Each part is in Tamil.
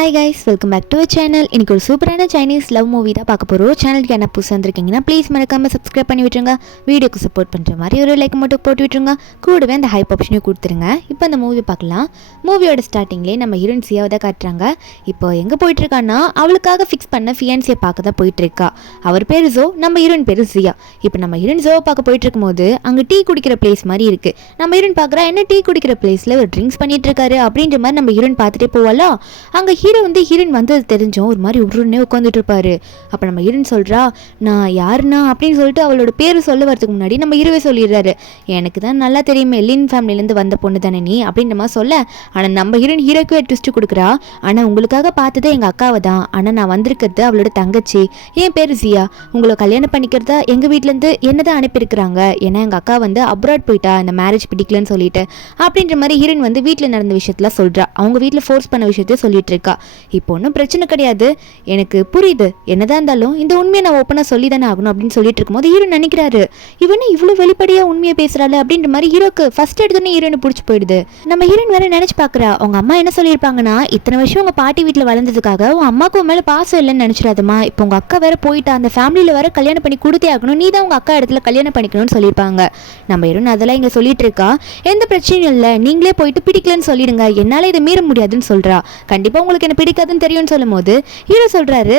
Hi guys, welcome back to channel. இன்றைக்கி ஒரு சூப்பரான சைனீஸ் லவ் மூவி தான் பார்க்க போகிறோம். சேனலுக்கு என்ன புதுசாக வந்திருக்கீங்கன்னா ப்ளீஸ் மறக்காமல் சப்ஸ்கிரைப் பண்ணி விட்டுருங்க. வீடியோக்கு சப்போர்ட் பண்ணுற மாதிரி ஒரு லைக் மட்டும் போட்டு விட்டுருங்க. கூடவே அந்த ஹைப் ஆப்ஷனையும் கொடுத்துருங்க. இப்போ அந்த மூவி பார்க்கலாம். மூவியோட ஸ்டார்டிங்லேயே நம்ம ஹீரோயின் சியாவை தான் காட்டுறாங்க. இப்போ எங்கே போயிட்டுருக்கான்னா அவளுக்காக ஃபிக்ஸ் பண்ண ஃபியான்சியை பார்க்க தான் போயிட்டுருக்கா. அவர் பேர் ஜோ, நம்ம ஹீரோயின் பேர் ஜியா. இப்போ நம்ம ஹீரோயின் ஜோவை பார்க்க போயிட்டுருக்கும் போது அங்கே டீ குடிக்கிற பிளேஸ் மாதிரி இருக்குது. நம்ம ஹீரோயின் பார்க்குறா, என்ன டீ குடிக்கிற பிளேஸில் ஒரு ட்ரிங்க்ஸ் பண்ணிட்டு இருக்காரு அப்படின்ற மாதிரி நம்ம ஹீரோயின் பார்த்துட்டே போவாளா. அங்கே ஹீரோயின் வந்தது தெரிஞ்சோம் ஒரு மாதிரி உருன்னே உட்காந்துட்டு இருப்பாரு. அப்போ நம்ம ஹீரோயின் சொல்கிறா, நான் யாருன்னா அப்படின்னு சொல்லிட்டு அவளோட பேர் சொல்ல வரதுக்கு முன்னாடி நம்ம ஹீரோவே சொல்லிடுறாரு, எனக்கு தான் நல்லா தெரியுமே லின் ஃபேமிலியிலேருந்து வந்த பொண்ணு தானே நீ அப்படின்ற மாதிரி சொல்ல. ஆனால் நம்ம ஹீரோக்கே ட்விஸ்ட் கொடுக்குறா. ஆனால் உங்களுக்காக பார்த்தது எங்கள் அக்காவை தான், ஆனால் நான் வந்திருக்கிறது அவளோட தங்கச்சி, என் பேர் ஜியா. உங்களை கல்யாணம் பண்ணிக்கிறதா எங்கள் வீட்டிலேருந்து என்ன தான் அனுப்பியிருக்கிறாங்க. ஏன்னா எங்கள் அக்கா வந்து அப்ராட் போயிட்டா, இந்த மேரேஜ் பிடிக்கலன்னு சொல்லிட்டு அப்படின்ற மாதிரி ஹீரோயின் வந்து வீட்டில் நடந்த விஷயத்தில் சொல்கிறா. அவங்க வீட்டில் ஃபோர்ஸ் பண்ண விஷயத்தையும் சொல்லிட்டு இருக்கா. இப்போ ஒன்றும் பிரச்சனை கிடையாது, எனக்கு புரியுது, என்னதான் இருந்தாலும் இந்த உண்மையை நான் ஓப்பனாக சொல்லி தானே ஆகணும் அப்படின்னு சொல்லிட்டு இருக்கும்போது ஹீரோ நினைக்கிறாரு, இவனே இவ்வளோ வெளிப்படையாக உண்மையை பேசுகிறாள் அப்படின்ற மாதிரி ஹீரோக்கு ஃபர்ஸ்ட் எடுத்தோன்னே ஹீரோனை பிடிச்சி போயிடுது. நம்ம ஹீரோயின் வேற நினைச்சு பார்க்குறா, அவங்க அம்மா என்ன சொல்லியிருப்பாங்கன்னா, இத்தனை வருஷம் உங்கள் பாட்டி வீட்டில் வளர்ந்ததுக்காக உன் அம்மாவுக்கு மேலே பாசம் இல்லைன்னு நினச்சிடாதம்மா, இப்போ உங்கள் அக்கா வேற போயிட்டா, அந்த ஃபேமிலியில் வேற கல்யாணம் பண்ணி கொடுத்தே ஆகணும், நீ தான் உங்கள் அக்கா இடத்துல கல்யாணம் பண்ணிக்கணும்னு சொல்லியிருப்பாங்க. நம்ம ஹீரோயின் அதெல்லாம் இங்கே சொல்லிட்டு இருக்கா. எந்த பிரச்சனையும் இல்லை, நீங்களே போயிட்டு பிடிக்கலன்னு சொல்லிடுங்க, என்னால் இதை மீற முடியாதுன்னு சொல்கிறா. கண்டிப்பாக உங்களுக்கு என்ன பிடிக்காதுன்னு தெரியும்னு சொல்லும் போது ஹீரோ சொல்றாரு,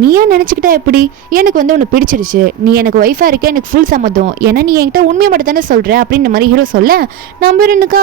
நீயா நினைச்சுக்கிட்டா எப்படி, எனக்கு வந்து உன்னை பிடிச்சிருச்சு, நீ எனக்கு ஒய்ஃபா இருக்க, எனக்கு ஃபுல் சம்மதம், ஏன்னா நீ என்கிட்ட உண்மையை மட்டும் தானே சொல்ற அப்படின்ற மாதிரி ஹீரோ சொல்ல, நம்ம இருக்கா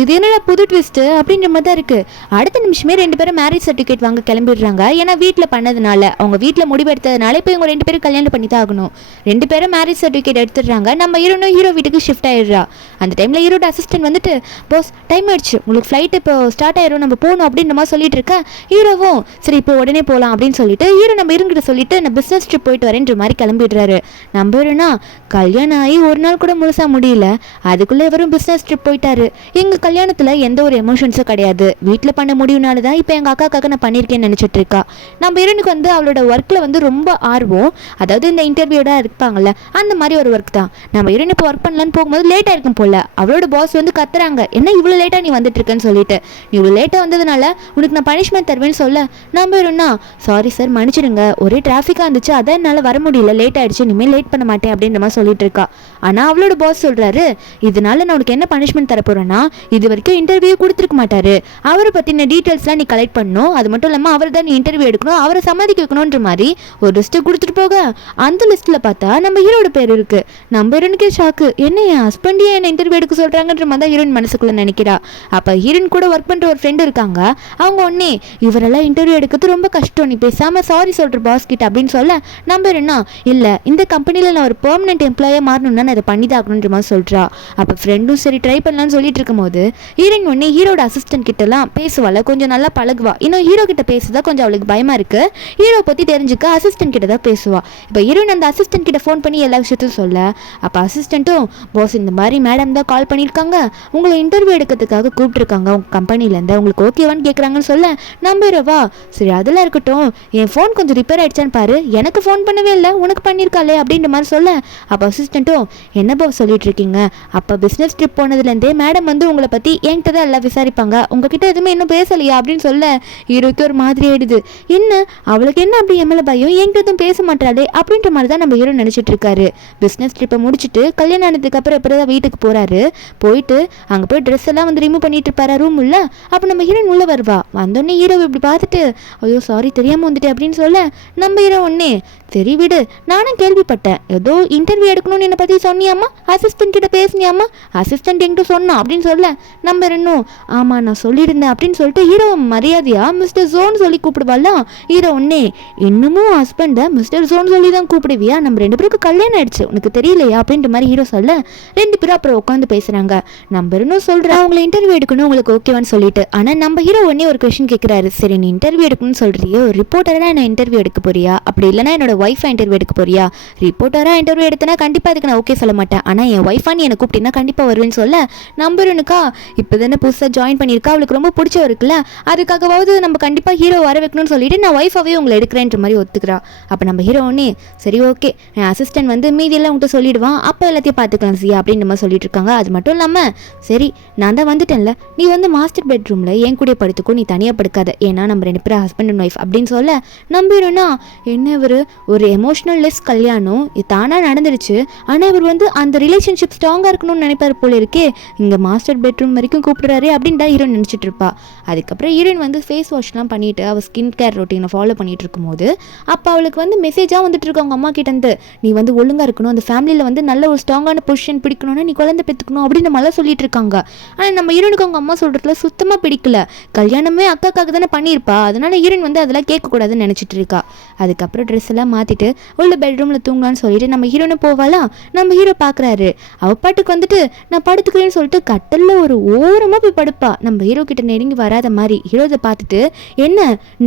இது என்னடா புது ட்விஸ்ட் அப்படின்ற மாதிரி தான் இருக்கு. அடுத்த நிமிஷமே ரெண்டு பேரும் மேரேஜ் சர்டிஃபிகேட் வாங்க கிளம்பிடுறாங்க. ஏன்னா வீட்டில் பண்ணதுனால, அவங்க வீட்டில் முடிவெடுத்ததுனால இப்போ இவங்க ரெண்டு பேரும் கல்யாணம் பண்ணி தான் ஆகணும். ரெண்டு பேரும் மேரேஜ் சர்டிஃபிகேட் எடுத்துடுறாங்க. நம்ம ஹீரோ வீட்டுக்கு ஷிஃப்ட் ஆயிடுறா. அந்த டைம்ல ஹீரோட அசிஸ்டன்ட் வந்துட்டு, பாஸ் டைம் ஆயிடுச்சு, உங்களுக்கு ஃப்ளைட் இப்போ ஸ்டார்ட் ஆயிரும், நம்ம போகணும் அப்படின்ற மாதிரி சொல்லிட்டு இருக்க. ஹீரோவும் சரி இப்போ உடனே போகலாம் அப்படின்னு சொல்லிட்டு ஹீரோ நம்ம இருங்கிட்ட சொல்லிட்டு நான் பிஸ்னஸ் ட்ரிப் போயிட்டு வரேன்ற மாதிரி கிளம்பிடுறாரு. நம்ம ஹீரோனா கல்யாணம் ஆகி ஒரு நாள் கூட முழுசா முடியல, அதுக்குள்ளே இவரும் பிஸ்னஸ் ட்ரிப் போயிட்டாரு. எங்கள் கல்யாணத்தில் எந்த ஒரு எமோஷன்ஸும் கிடையாது, வீட்டில் பண்ண முடியும்னால தான் இப்போ எங்கள் அக்காக்காக நான் பண்ணியிருக்கேன்னு நினச்சிட்டு இருக்கா. நம்ம ஹீரோனுக்கு வந்து அவளோட ஒர்க்கில் வந்து ரொம்ப ஆர்வம், அதாவது இந்த இன்டர்வியூட இருப்பாங்கல்ல அந்த மாதிரி ஒரு ஒர்க் தான். நம்ம ஹீரோன் இப்போ ஒர்க் பண்ணலான்னு போகும்போது லேட்டாக இருக்கும் போல. அவளோட பாஸ் வந்து கத்துறாங்க, என்ன இவ்வளோ லேட்டாக நீ வந்துட்டு இருக்கேன்னு சொல்லிட்டு, நீ இவ்வளோ லேட்டாக வந்ததுனால உனக்கு நான் பனிஷ்மெண்ட் தருவேன்னு சொல்ல, நம்ம ஹீரோனா சாரி சார் மன்னிச்சிடுங்க, ஒரே டிராஃபிக்காக இருந்துச்சு, அதான் என்னால் வர முடியல, லேட் ஆயிடுச்சு, இனிமேல் லேட் பண்ண மாட்டேன் அப்படின்ற மாதிரி சொல்லிட்டு இருக்கா. ஆனால் அவளோட பாஸ் சொல்றாரு, இதனால நான் உனக்கு என்ன பனிஷ்மெண்ட் தர போறேன்னா, இது வரைக்கும் இன்டர்வியூ கொடுத்துருக்க மாட்டாரு, அவரை பற்றின டீட்டெயில்ஸ்லாம் நீ கலெக்ட் பண்ணணும், அது மட்டும் இல்லாமல் அவர் தான் நீ இன்டர்வியூ எடுக்கணும், அவரை சம்மதிக்க வைக்கணுன்ற மாதிரி ஒரு லிஸ்ட்டு கொடுத்துட்டு போக, அந்த லிஸ்ட்டில் பார்த்தா நம்ம ஹீரோட பேர் இருக்கு. நம்ம ஹீரோனுக்கே ஷாக்கு, என்ன என் ஹஸ்பண்டே என்ன இன்டர்வியூ எடுக்க சொல்றாங்கன்ற மாதிரி தான் ஹீரோயின் மனசுக்குள்ள நினைக்கிறா. அப்போ ஹீரோயின் கூட ஒர்க் பண்ணுற ஒரு ஃப்ரெண்டு இருக்காங்க. அவங்க ஒன்னே, இவரெல்லாம் இன்டர்வியூ எடுக்கிறது ரொம்ப கஷ்டம், நீ பேசாமல் சாரி சொல்கிற பாஸ் கிட்ட அப்படின்னு சொல்ல, நம்ம என்ன இல்லை இந்த கம்பெனியில் நான் ஒரு பெர்மனெண்ட் எம்ப்ளாயாக மாறணும்னா நான் இதை பண்ணி தான் ஆகணுன்ற மாதிரி சொல்கிறா. அப்போ ஃப்ரெண்டும் சரி ட்ரை பண்ணலான்னு சொல்லிட்டு இருக்கும்போது ஹீரோயின் ஒன்னே ஹீரோட அசிஸ்டன்ட் கிட்டலாம் பேசுவாள், கொஞ்சம் நல்லா பழகுவா. இன்னும் ஹீரோ கிட்ட பேசுதா கொஞ்சம் அவளுக்கு பயமா இருக்கு. ஹீரோ பற்றி தெரிஞ்சுக்க அசிஸ்டன்ட் கிட்ட தான் பேசுவா. இப்போ ஹீரோயின் அந்த அசிஸ்டன்ட் கிட்ட ஃபோன் பண்ணி எல்லா விஷயத்தையும் சொல்ல, அப்போ அசிஸ்டண்ட்டும், பாஸ் இந்த மாதிரி மேடம் தான் கால் பண்ணியிருக்காங்க, உங்களை இன்டர்வியூ எடுக்கிறதுக்காக கூப்பிட்டுருக்காங்க உங்கள் கம்பெனிலேருந்து, உங்களுக்கு ஓகேவான்னு கேட்குறாங்கன்னு சொல்ல, நம்புறவா சரி அதெல்லாம் இருக்கட்டும், என் ஃபோன் கொஞ்சம் ரிப்பேர் ஆயிடுச்சான்னு பாரு, எனக்கு ஃபோன் பண்ணவே இல்லை, உனக்கு பண்ணியிருக்காளே அப்படின்ற மாதிரி சொல்ல, அப்போ அசிஸ்டண்ட்டும் என்ன பாஸ் சொல்லிட்டு இருக்கீங்க, அப்போ பிஸ்னஸ் ட்ரிப் போனதுலேருந்தே மேடம் வந்து உங்களை பற்றி என்கிட்ட தான் எல்லாம் விசாரிப்பாங்க, உங்ககிட்ட எதுவுமே இன்னும் பேசலையா அப்படின்னு சொல்ல, ஹீரோக்கு ஒரு மாதிரி ஆயிடுது. என்ன அவளுக்கு என்ன அப்படி எம்எல்ஏ பயம், என்கிட்ட எதுவும் பேச மாட்டாளே அப்படின்ற மாதிரி தான் நம்ம ஹீரோ நினச்சிட்டு இருக்காரு. பிஸ்னஸ் ட்ரிப்பை முடிச்சுட்டு கல்யாணம் ஆனதுக்கு அப்புறம் தான் வீட்டுக்கு போறாரு. போயிட்டு அங்கே போய் ட்ரெஸ் எல்லாம் வந்து ரிமூவ் பண்ணிட்டு இருப்பாரு ரூம் உள்ள. அப்போ நம்ம ஹீரோயின் உள்ள வருவா. வந்தோடனே ஹீரோ இப்படி பார்த்துட்டு, ஐயோ சாரி தெரியாமல் வந்துட்டு அப்படின்னு சொல்ல, நம்ம ஹீரோ ஒன்னே சரி விடு, நானும் கேள்விப்பட்டேன், ஏதோ இன்டர்வியூ எடுக்கணும்னு என்னை பற்றி சொன்னியாமா, அசிஸ்டன்ட் கிட்ட பேசினியாமா, அசிஸ்டன்ட் என்கிட்ட சொன்னான் அப்படின்னு சொல்ல, நம்ம இன்னும் ஆமாம் நான் சொல்லியிருந்தேன் அப்படின்னு சொல்லிட்டு ஹீரோ மரியாதையா மிஸ்டர் ஜோன் சொல்லி கூப்பிடுவாள்லாம். ஹீரோ ஒன்னே இன்னமும் ஹஸ்பண்டை மிஸ்டர் ஜோன் சொல்லி தான் கூப்பிடுவியா, நம்ம ரெண்டு பேருக்கு கல்யாணம் ஆயிடுச்சு உனக்கு தெரியலையா அப்படின்ற மாதிரி ஹீரோ சொல்ல, ரெண்டு பேரும் அப்புறம் உட்காந்து பேசுறாங்க. நம்ம இன்னும் சொல்கிறேன் அவங்களை இன்டர்வியூ எடுக்கணும் உங்களுக்கு ஓகேவான்னு சொல்லிட்டு. ஆனால் நம்ம ஹீரோ ஒன்னே ஒரு கொஸ்டின் கேட்குறாரு, சரி நீ இன்டர்வியூ எடுக்கணும்னு சொல்றியோ, ஒரு ரிப்போர்ட்டராக நான் இன்டர்வியூ எடுக்க போறியா, அப்படி இல்லைனா என்னோட ஒய்ஃபா இன்டர்வியூ எடுக்க போறியா, ரிப்போர்ட்டராக இன்டர்வியூ எடுத்தனா கண்டிப்பாக அதுக்கு நான் ஓகே சொல்ல மாட்டேன், ஆனால் என் ஒய்ஃபா நீ எனக்கு கூப்பிட்டீங்கன்னா கண்டிப்பாக வருவேன்னு சொல்ல, நம்பருனுக்கா இப்போ தானே புதுசாக ஜாயின் பண்ணியிருக்கா, அவளுக்கு ரொம்ப பிடிச்ச இருக்குல்ல, அதுக்காகவாவது நம்ம கண்டிப்பாக ஹீரோ வர வைக்கணும்னு சொல்லிட்டு நான் ஒய்ஃபாவே உங்களை எடுக்கிறேன்ற மாதிரி ஒத்துக்கிறா. அப்போ நம்ம ஹீரோ ஒன்னே சரி ஓகே என் அசிஸ்டன்ட் வந்து மீதியெல்லாம் உங்கள்கிட்ட சொல்லிடுவான், அப்போ எல்லாத்தையும் பார்த்துக்கலாம் சியா அப்படின்ற மாதிரி சொல்லிட்டு இருக்காங்க. அது மட்டும் இல்லாமல் சரி நான் தான் வந்துட்டேன்ல, நீ வந்து மாஸ்டர் பெட்ரூமில் என் கூட படுத்துக்கோ, நீ தனியாக படுக்காத பேசாத, ஏன்னா நம்ம 2 பேரும் ஹஸ்பண்ட் அண்ட் ஒய்ஃப் அப்படின்னு சொல்ல நம்பிடும்னா என்ன இவர் ஒரு எமோஷனல் லெஸ் கல்யாணம் இது தானாக நடந்துருச்சு. ஆனால் இவர் வந்து அந்த ரிலேஷன்ஷிப் ஸ்ட்ராங்காக இருக்கணும்னு நினைப்பார் போல இருக்கே, இங்கே மாஸ்டர் பெட்ரூம் வரைக்கும் கூப்பிடுறாரு அப்படின்னு தான் ஹீரோயின் நினச்சிட்டு இருப்பா. அதுக்கப்புறம் ஹீரோயின் வந்து ஃபேஸ் வாஷ்லாம் பண்ணிவிட்டு அவள் ஸ்கின் கேர் ரொட்டீனை ஃபாலோ பண்ணிட்டு இருக்கும்போது அப்போ அவளுக்கு வந்து மெசேஜாக வந்துட்டு இருக்கு அவங்க அம்மா கிட்டேருந்து, நீ வந்து ஒழுங்காக இருக்கணும், அந்த ஃபேமிலியில் வந்து நல்ல ஒரு ஸ்ட்ராங்கான பொசிஷன் பிடிக்கணும்னா நீ குழந்தை பெற்றுக்கணும் அப்படின்னு நம்மளாம் சொல்லிட்டு இருக்காங்க. ஆனால் நம்ம ஹீரோனுக்கு அவங்க அம்மா சொல்கிறதுல சுத்தமாக பிடிக்கல. கல்யாணமே அக்காக்காக தானே பண்ணியிருப்பா, அதனால ஹீரோயின் வந்து அதெல்லாம் கேட்கக்கூடாதுன்னு நினச்சிட்டு இருக்கா. அதுக்கப்புறம் ட்ரெஸ் எல்லாம் மாற்றிட்டு உள்ள பெட்ரூமில் தூங்கலான்னு சொல்லிட்டு நம்ம ஹீரோனை போவாலாம். நம்ம ஹீரோ பார்க்குறாரு, அவள் பாட்டுக்கு வந்துட்டு நான் படுத்துக்கிறேன்னு சொல்லிட்டு கட்டலில் ஒரு ஓரமாக போய் படுப்பா. நம்ம ஹீரோ கிட்ட நெருங்கி வராத மாதிரி ஹீரோதை பார்த்துட்டு, என்ன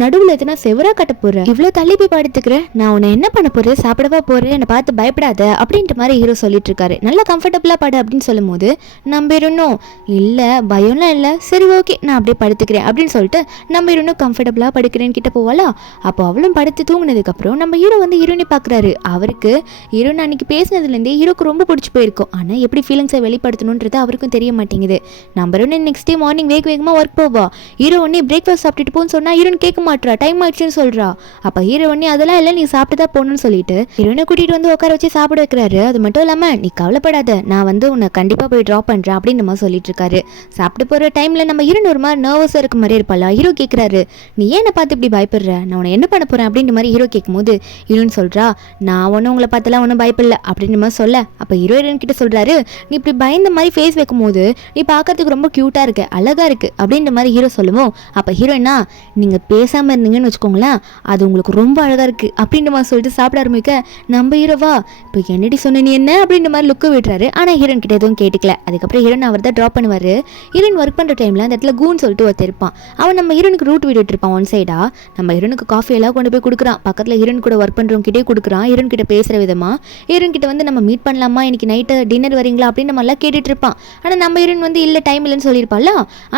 நடுவில் எத்தனை செவராக கட்ட போகிறேன், இவ்வளோ தள்ளி போய் படுத்துக்கிறேன், நான் உன்னை என்ன பண்ண போகிறேன், சாப்பிடவா போகிறேன், என்னை பார்த்து பயப்படாத அப்படின்ற மாதிரி ஹீரோ சொல்லிட்டு இருக்காரு. நல்லா கம்ஃபர்டபுளாக படு அப்படின்னு சொல்லும் போது நம்ம ஹீரோனும் இல்லை பயம்லாம் இல்லை, சரி ஓகே நான் அப்படியே படுத்துக்கிறேன் அப்படின்னு சொல்லிட்டு நம்ம ஹீரோனும் கம்ஃபர்டபுளாக படுக்கிறேன்னு கிட்ட போவாளா. அப்போ அவளும் படுத்து தூங்கினதுக்கப்புறம் நம்ம ஹீரோ வந்து ஹீரோனை பார்க்குறாரு. அவருக்கு ஹீரோன் அன்னைக்கு பேசினதுலேருந்தே ஹீரோக்கு ரொம்ப பிடிச்சி போயிருக்கும். ஆனால் எப்படி ஃபீலிங்ஸை வெளிப்படுத்தணுன்றது அவருக்கும் தெரிய மாட்டேங்குது. நம்ம ஹீரோனு நெக்ஸ்ட் டே மார்னிங் வேகமாக ஒர்க் போவா. ஹீரோ ஒன்னே பிரேக்ஃபாஸ்ட் சாப்பிட்டுட்டு போன்னு சொன்னால் ஹீரோன் கேட்க மாட்டா, டைம் ஆயிடுச்சுன்னு சொல்கிறா. அப்போ ஹீரோ ஒன்னே அதெல்லாம் இல்லை நீ சாப்பிட்டு தான் போகணும்னு சொல்லிட்டு ஹீரோனை கூட்டிகிட்டு வந்து உட்கார வச்சு சாப்பிட வைக்கிறாரு. அது மட்டும் இல்லாமல் நீ கவலைப்படாத, நான் வந்து உன்னை கண்டிப்பாக போய் ட்ராப் பண்ணுறேன் அப்படின்னு நம்ம சொல்லிட்டு இருக்காரு. சாப்பிட்டு போகிற டைமில் நம்ம ஹீரோன் ஒரு மாதிரி நர்வஸாக இருக்க மாதிரி இருப்பாளா. ஹீரோ கேட்குறாரு, நீ ஏன் என்னை பார்த்து இப்படி பயப்படுற, நான் உன்னை என்ன பண்ண போகிறேன் அப்படின்ற மாதிரி ஹீரோ கேட்கும்போது ஹீரோன்னு சொல்கிறா, நான் ஒன்றும் உங்களை பார்த்தலாம் ஒன்றும் பயப்படல அப்படின்ற மாதிரி சொல்ல. அப்போ ஹீரோயின் கிட்ட சொல்கிறாரு, நீ இப்படி பயந்த மாதிரி ஃபேஸ் வைக்கும்போது நீ பார்க்கறதுக்கு ரொம்ப க்யூட்டாக இருக்கு, அழகாக இருக்குது அப்படின்ற மாதிரி ஹீரோ சொல்லுவோம். அப்போ ஹீரோயினா, நீங்கள் பேசாமல் இருந்தீங்கன்னு வச்சுக்கோங்களேன், அது உங்களுக்கு ரொம்ப அழகாக இருக்குது அப்படின்ற மாதிரி சொல்லிட்டு சாப்பிட ஆரம்பிக்க நம்ம ஹீரோவா இப்போ என்னடி சொன்ன நீ என்ன அப்படின்ற மாதிரி லுக்கு விடுறாரு. ஆனால் ஹீரோயின் கிட்ட எதுவும் கேட்டுக்கல. அதுக்கப்புறம் ஹீரோன் அவர் தான் ட்ராப் பண்ணுவார். ஹீரோயின் ஒர்க் பண்ணுற டைமில் அந்த இடத்துல கூன்னு சொல்லிட்டு ஒருத்தர் இருப்பான். அவன் நம்ம ஹீரோனுக்கு ரூட் விட்டுட்டு இருப்பான். ஒன் சைடாக நம்ம ஹீரோனுக்கு காஃபி எல்லாம் கொண்டு போய் கொடுக்குறான். பக்கத்தில் ஹீரோன் கூட ஒர்க் பண்ணுறவங்க கிட்டே கொடுக்குறான். ஹீரோன் கிட்ட பேசுகிற விதமாக ஹீரோன் கிட்ட வந்து நம்ம மீட் பண்ணலாமா, இன்னைக்கு நைட்டு டின்னர் வரீங்களா அப்படின்னு நம்ம எல்லாம் கேட்டுட்டு இருப்பான். ஆனால் நம்ம ஹீரோன் வந்து இல்லை டைம் இல்லைன்னு சொல்லியிருப்பாள்.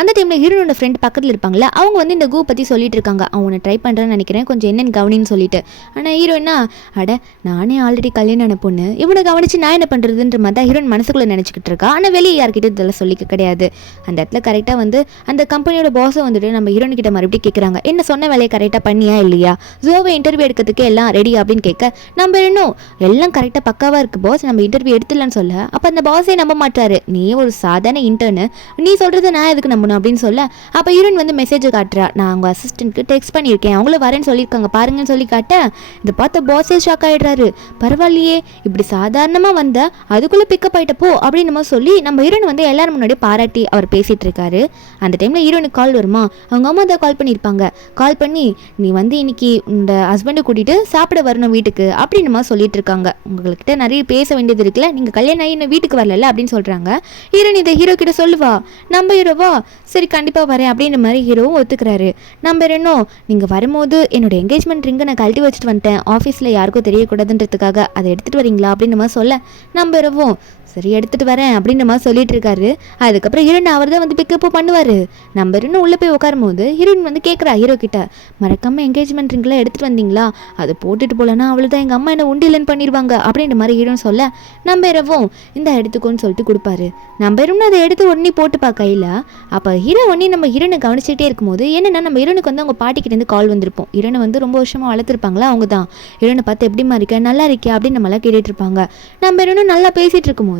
அந்த டைமில் ஹீரோனோட ஃப்ரெண்ட் பக்கத்தில் இருப்பாங்களா, அவங்க வந்து இந்த கூ பற்றி சொல்லிட்டு இருக்காங்க. அவனை ட்ரை பண்ணுறேன்னு நினைக்கிறேன், கொஞ்சம் என்னென்னு கவனின்னு சொல்லிட்டு. ஆனால் ஹீரோயினா, அட நானே ஆல்ரெடி கல்யாணம் பொண்ணு, இவனை கவனிச்சு நான் என்ன பண்ணுறதுன்ற மாதிரி தான் ஹீரோயின் மனசுக்குள்ளே நினச்சிக்கிட்டு இருக்கா. ஆனால் வெளியே யார்கிட்ட இதெல்லாம் சொல்லிக்க கிடையாது. அந்த இடத்துல கரெக்டாக வந்து அந்த கம்பெனியோட பாஸை வந்துட்டு நம்ம ஹீரோயின் கிட்ட மறுபடியும் கேட்குறாங்க, என்ன சொன்ன வேலையை கரெக்டாக பண்ணியா இல்லையா, ஜோவை இன்டர்வியூ எடுக்கிறதுக்கு எல்லாம் ரெடி அப்படின்னு கேட்க நம்ம இன்னும் எல்லாம் கரெக்டாக பக்காவாக இருக்குது பாஸ், நம்ம இன்டர்வியூ எடுத்துடலான்னு சொல்ல. அப்போ அந்த பாஸே நம்ப மாட்டாரு, நீ ஒரு சாதாரண இன்டர்னு, நீ சொல்கிறத நான் எதுக்கு நம்பணும் அப்படின்னு சொல்ல. அப்போ ஹீரோயின் வந்து மெசேஜை காட்டுறா, நான் அவங்க அசிஸ்டன்ட்க்கு டெக்ஸ்ட் பண்ணியிருக்கேன், அவங்கள வரேன்னு சொல்லியிருக்காங்க பாருங்கன்னு சொல்லி காட்ட. இதை பார்த்த பாஸே ஷாக் ஆகிடுறாரு. பரவாயில்லையே இப்படி சாதாரணமாக வந்த அதுக்குள்ளே பிக்கப் ஆகிட்டப்போ அப்படின்னு நம்ம சொல்லி நம்ம ஹீரோயின் வந்து எல்லாரும் முன்னாடி பாராட்டி அவர் பேசிகிட்டு இருக்காரு. அந்த டைமில் ஹீரோனுக்கு கால் வருமா, அவங்க அம்மா தான் கால் பண்ணியிருப்பாங்க. கால் பண்ணி நீ வந்து இன்னைக்கு இந்த ஹஸ்பண்டை கூட்டிகிட்டு சாப்பிட வரணும் வீட்டுக்கு அப்படின்னு நம்ம சொல்லிட்டு இருக்காங்க. உங்கள்கிட்ட நிறைய பேச வேண்டியது இருக்குல்ல, நீங்கள் கல்யாணம் ஆகி இன்னும் வீட்டுக்கு வரல அப்படின்னு சொல்கிறாங்க. ஹீரோயின் இதை ஹீரோ கிட்ட சொல்லுவா. நம்ம ஹீரோவா சரி கண்டிப்பாக வரேன் அப்படின்ற மாதிரி ஹீரோவும் ஒத்துக்கிறாரு. நம்ம ஹீரோனோ, நீங்கள் வரும்போது என்னோட என்கேஜ்மெண்ட் ரிங்கை நான் கழட்டி வச்சுட்டு வந்துட்டேன், ஆஃபீஸில் யாருக்கும் தெரியக்கூடாதுன்றதுக்காக, அதை எடுத்துகிட்டு வரீங்களா அப்படின்னு நம்ம சொல்ல. நம்ம ஹீரோவும் சரி எடுத்துகிட்டு வரேன் அப்படின்ற மாதிரி சொல்லிட்டு இருக்காரு. அதுக்கப்புறம் ஹீரோயின் அவர் தான் வந்து பிக்கப்பு பண்ணுவார். நம்ம இன்னும் உள்ளே போய் உட்காரும் போது ஹீரோயின் வந்து கேட்குறா ஹீரோ கிட்ட, மறக்காமல் என்கேஜ்மெண்ட் ரிங்கெலாம் எடுத்துகிட்டு வந்தீங்களா, அதை போட்டுட்டு போலன்னா அவளை தான் எங்கள் அம்மா என்ன உண்டியலன்னு பண்ணிடுவாங்க அப்படின்ற மாதிரி ஹீரோன்னு சொல்ல. நம்ம ஹீரோவும் இந்த எடுத்துக்கோன்னு சொல்லிட்டு கொடுப்பாரு. நம்ம ஹீரோன்னு அதை எடுத்து உடனே போட்டுப்பா கையில். அப்போ ஹீரோ உடனே நம்ம ஹீரோனை கவனிச்சிட்டே இருக்கும்போது என்னென்னா நம்ம ஹீரோனுக்கு வந்து அவங்க பாட்டிக்கிட்டேருந்து கால் வந்திருப்போம். ஹீரோனை வந்து ரொம்ப வருஷமாக வளர்த்துருப்பாங்களா, அவங்க தான் ஹீரோனை பார்த்து எப்படிமா இருக்க நல்லா இருக்கியா அப்படின்னு நம்மளாம் கேட்டுட்டு இருப்பாங்க. நம்ம ஹீரோனும் நல்லா பேசிகிட்டு இருக்கும்போது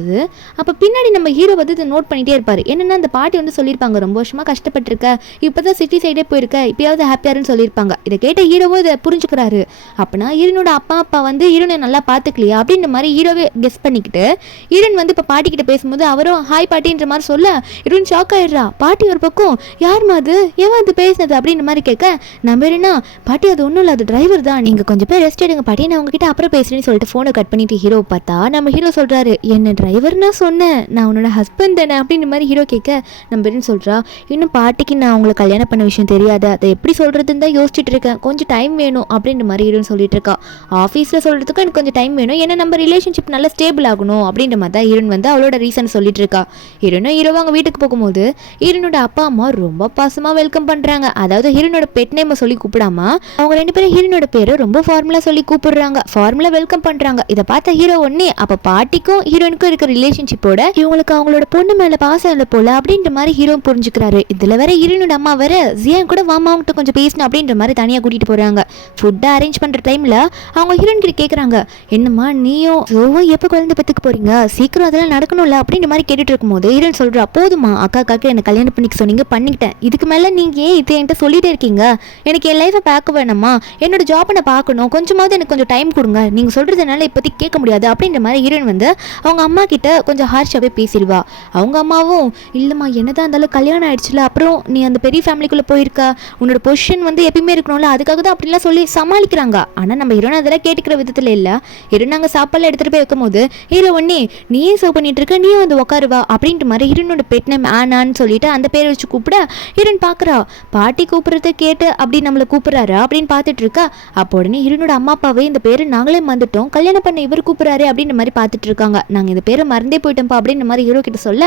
அப்போ பின்னாடி நம்ம ஹீரோ வந்து இதை நோட் பண்ணிகிட்டே இருப்பார். என்னென்னா அந்த பாட்டி வந்து சொல்லியிருப்பாங்க, ரொம்ப வருஷமாக கஷ்டப்பட்டிருக்க, இப்போ தான் சிட்டி சைடே போயிருக்க, இப்போயாவது ஹாப்பியாருன்னு சொல்லியிருப்பாங்க. இதை கேட்ட ஹீரோவும் இதை புரிஞ்சுக்கிறாரு. அப்படின்னா ஹீரோனோட அப்பா வந்து ஹீரோனை நல்லா பார்த்துக்கலையா அப்படின்ற மாதிரி ஹீரோவே கெஸ் பண்ணிக்கிட்டு ஹீரோன் வந்து இப்போ பாட்டிக்கிட்ட பேசும்போது அவரும் ஹாய் பாட்டின்ற மாதிரி சொல்ல ஹீரோன் ஷாக் ஆயிடுறா. பாட்டி ஒரு பக்கம் யாருமா அது, ஏன் அது பேசினது அப்படின்ற மாதிரி கேட்க நம்ம ஹீரோனா, பாட்டி அது ஒன்றும் இல்லை, அது டிரைவர் தான், நீங்கள் கொஞ்சம் பேர் ரெஸ்ட் எடுங்க பாட்டி, நான் உங்ககிட்ட அப்புறம் பேசுகிறேன்னு சொல்லிட்டு ஃபோனை கட் பண்ணிட்டு ஹீரோ பார்த்தா நம்ம ஹீரோ சொல்கிறாரு, என்ன டிரைவர்னா சொன்னேன், நான் உன்னோட ஹஸ்பண்ட் தானே அப்படின்ற மாதிரி ஹீரோ கேட்க நம்ம ஹீரோன்னு சொல்கிறா, இன்னும் பாட்டிக்கு நான் அவங்களை கல்யாணம் பண்ண விஷயம் தெரியாது, அதை எப்படி சொல்கிறதுன்னு தான் யோசிச்சுட்டு இருக்கேன், கொஞ்சம் டைம் வேணும் அப்படின்ற மாதிரி ஹீரோன்னு சொல்லிட்டு இருக்கா. ஆஃபீஸில் சொல்கிறதுக்கு எனக்கு கொஞ்சம் டைம் வேணும், ஏன்னா நம்ம ரிலேஷன்ஷிப் நல்லா ஸ்டேபிள் ஆகணும் அப்படின்ற மாதிரி தான் ஹீரோன் வந்து அவளோட ரீசன் சொல்லிட்டு இருக்கா. ஹீரோனும் ஹீரோவை அவங்க வீட்டுக்கு போகும்போது ஹீரோனோட அப்பா அம்மா ரொம்ப பாசமாக வெல்கம் பண்ணுறாங்க. அதாவது ஹீரோனோட பெட் நேமை சொல்லி கூப்பிடாம அவங்க ரெண்டு பேரும் ஹீரோனோட பேரை ரொம்ப ஃபார்முலா சொல்லி கூப்பிடுறாங்க, ஃபார்முலா வெல்கம் பண்ணுறாங்க. இதை பார்த்த ஹீரோ ஒன்னே அப்போ பாட்டிக்கும் ஹீரோனுக்கும் இருக்க ரிலேஷன்ஷிப்போட இவங்களுக்கு அவங்களோட பொண்ணு மேலே பாசம் இல்லை போல அப்படின்ற மாதிரி ஹீரோ புரிஞ்சுக்கிறாரு. இதில் வேற ஹீரோனோட அம்மா வேற ஜியான் கூட வாமா அவங்ககிட்ட கொஞ்சம் பேசணும் அப்படின்ற மாதிரி தனியாக கூட்டிகிட்டு போகிறாங்க. ஃபுட்டை அரேஞ்ச் பண்ணுற டைமில் அவங்க ஹீரோயின் கிட்ட கேட்குறாங்க, என்னம்மா நீயும் ஜோவும் எப்போ குழந்தை பெற்றுக்க போகிறீங்க, சீக்கிரம் அதெல்லாம் நடக்கணும்ல அப்படின்ற மாதிரி கேட்டுட்டு இருக்கும்போது ஹீரோயின் சொல்கிறா, போதுமா அக்காக்காக்கு எனக்கு கல்யாணம் பண்ணிக்க சொன்னீங்க, பண்ணிக்கிட்டேன், இதுக்கு மேலே நீங்கள் ஏன் இது என்கிட்ட சொல்லிட்டே இருக்கீங்க, எனக்கு என் லைஃப்பை பார்க்க வேணாமா, என்னோட ஜாப்பை நான் பார்க்கணும், கொஞ்சமாவது எனக்கு கொஞ்சம் டைம் கொடுங்க, நீங்கள் சொல்கிறதுனால இப்போதைக்கு கேட்க முடியாது அப்படின்ற மாதிரி ஹீரோயின் வந்து அவங்க அம்மா கிட்ட கொஞ்சம் ஹார்ஷாகவே பேசிடுவா. அவங்க அம்மாவும், இல்லைம்மா என்னதான் இருந்தாலும் கல்யாணம் ஆயிடுச்சுல, அப்புறம் நீ அந்த பெரிய ஃபேமிலிக்குள்ளே போயிருக்கா, உன்னோட பொசிஷன் வந்து எப்பயுமே இருக்கணும்ல, அதுக்காக தான் அப்படிலாம் சொல்லி சமாளிக்கிறாங்க. ஆனால் நம்ம ஹீரோன் அதெல்லாம் கேட்டுக்கிற விதத்தில் இல்லை. ஹீரோ நாங்கள் சாப்பாடுலாம் எடுத்துகிட்டு போய் வைக்கும் போது ஹீரோ ஒன்னே நீயே சர்வ் பண்ணிட்டு இருக்க, நீயும் வந்து உட்காருவா அப்படின்ற மாதிரி ஹீரோனோட பெட் நேம் ஆனான்னு சொல்லிட்டு அந்த பேரை வச்சு கூப்பிட ஹீரோன் பார்க்குறா, பாட்டி கூப்பிட்றத கேட்டு அப்படி நம்மளை கூப்பிட்றாரு அப்படின்னு பார்த்துட்டு இருக்கா. அப்போ உடனே ஹீரோனோட அம்மா அப்பாவே இந்த பேரை நாங்களே வந்துட்டோம், கல்யாணம் பண்ண இவர் கூப்பிட்றாரு அப்படின்ற மாதிரி பார்த்துட்டு இருக்காங்க, நாங்கள் இந்த பேரை மறந்தே போயிட்டோம்ப்பா அப்படின்ற மாதிரி ஹீரோ கிட்ட சொல்ல,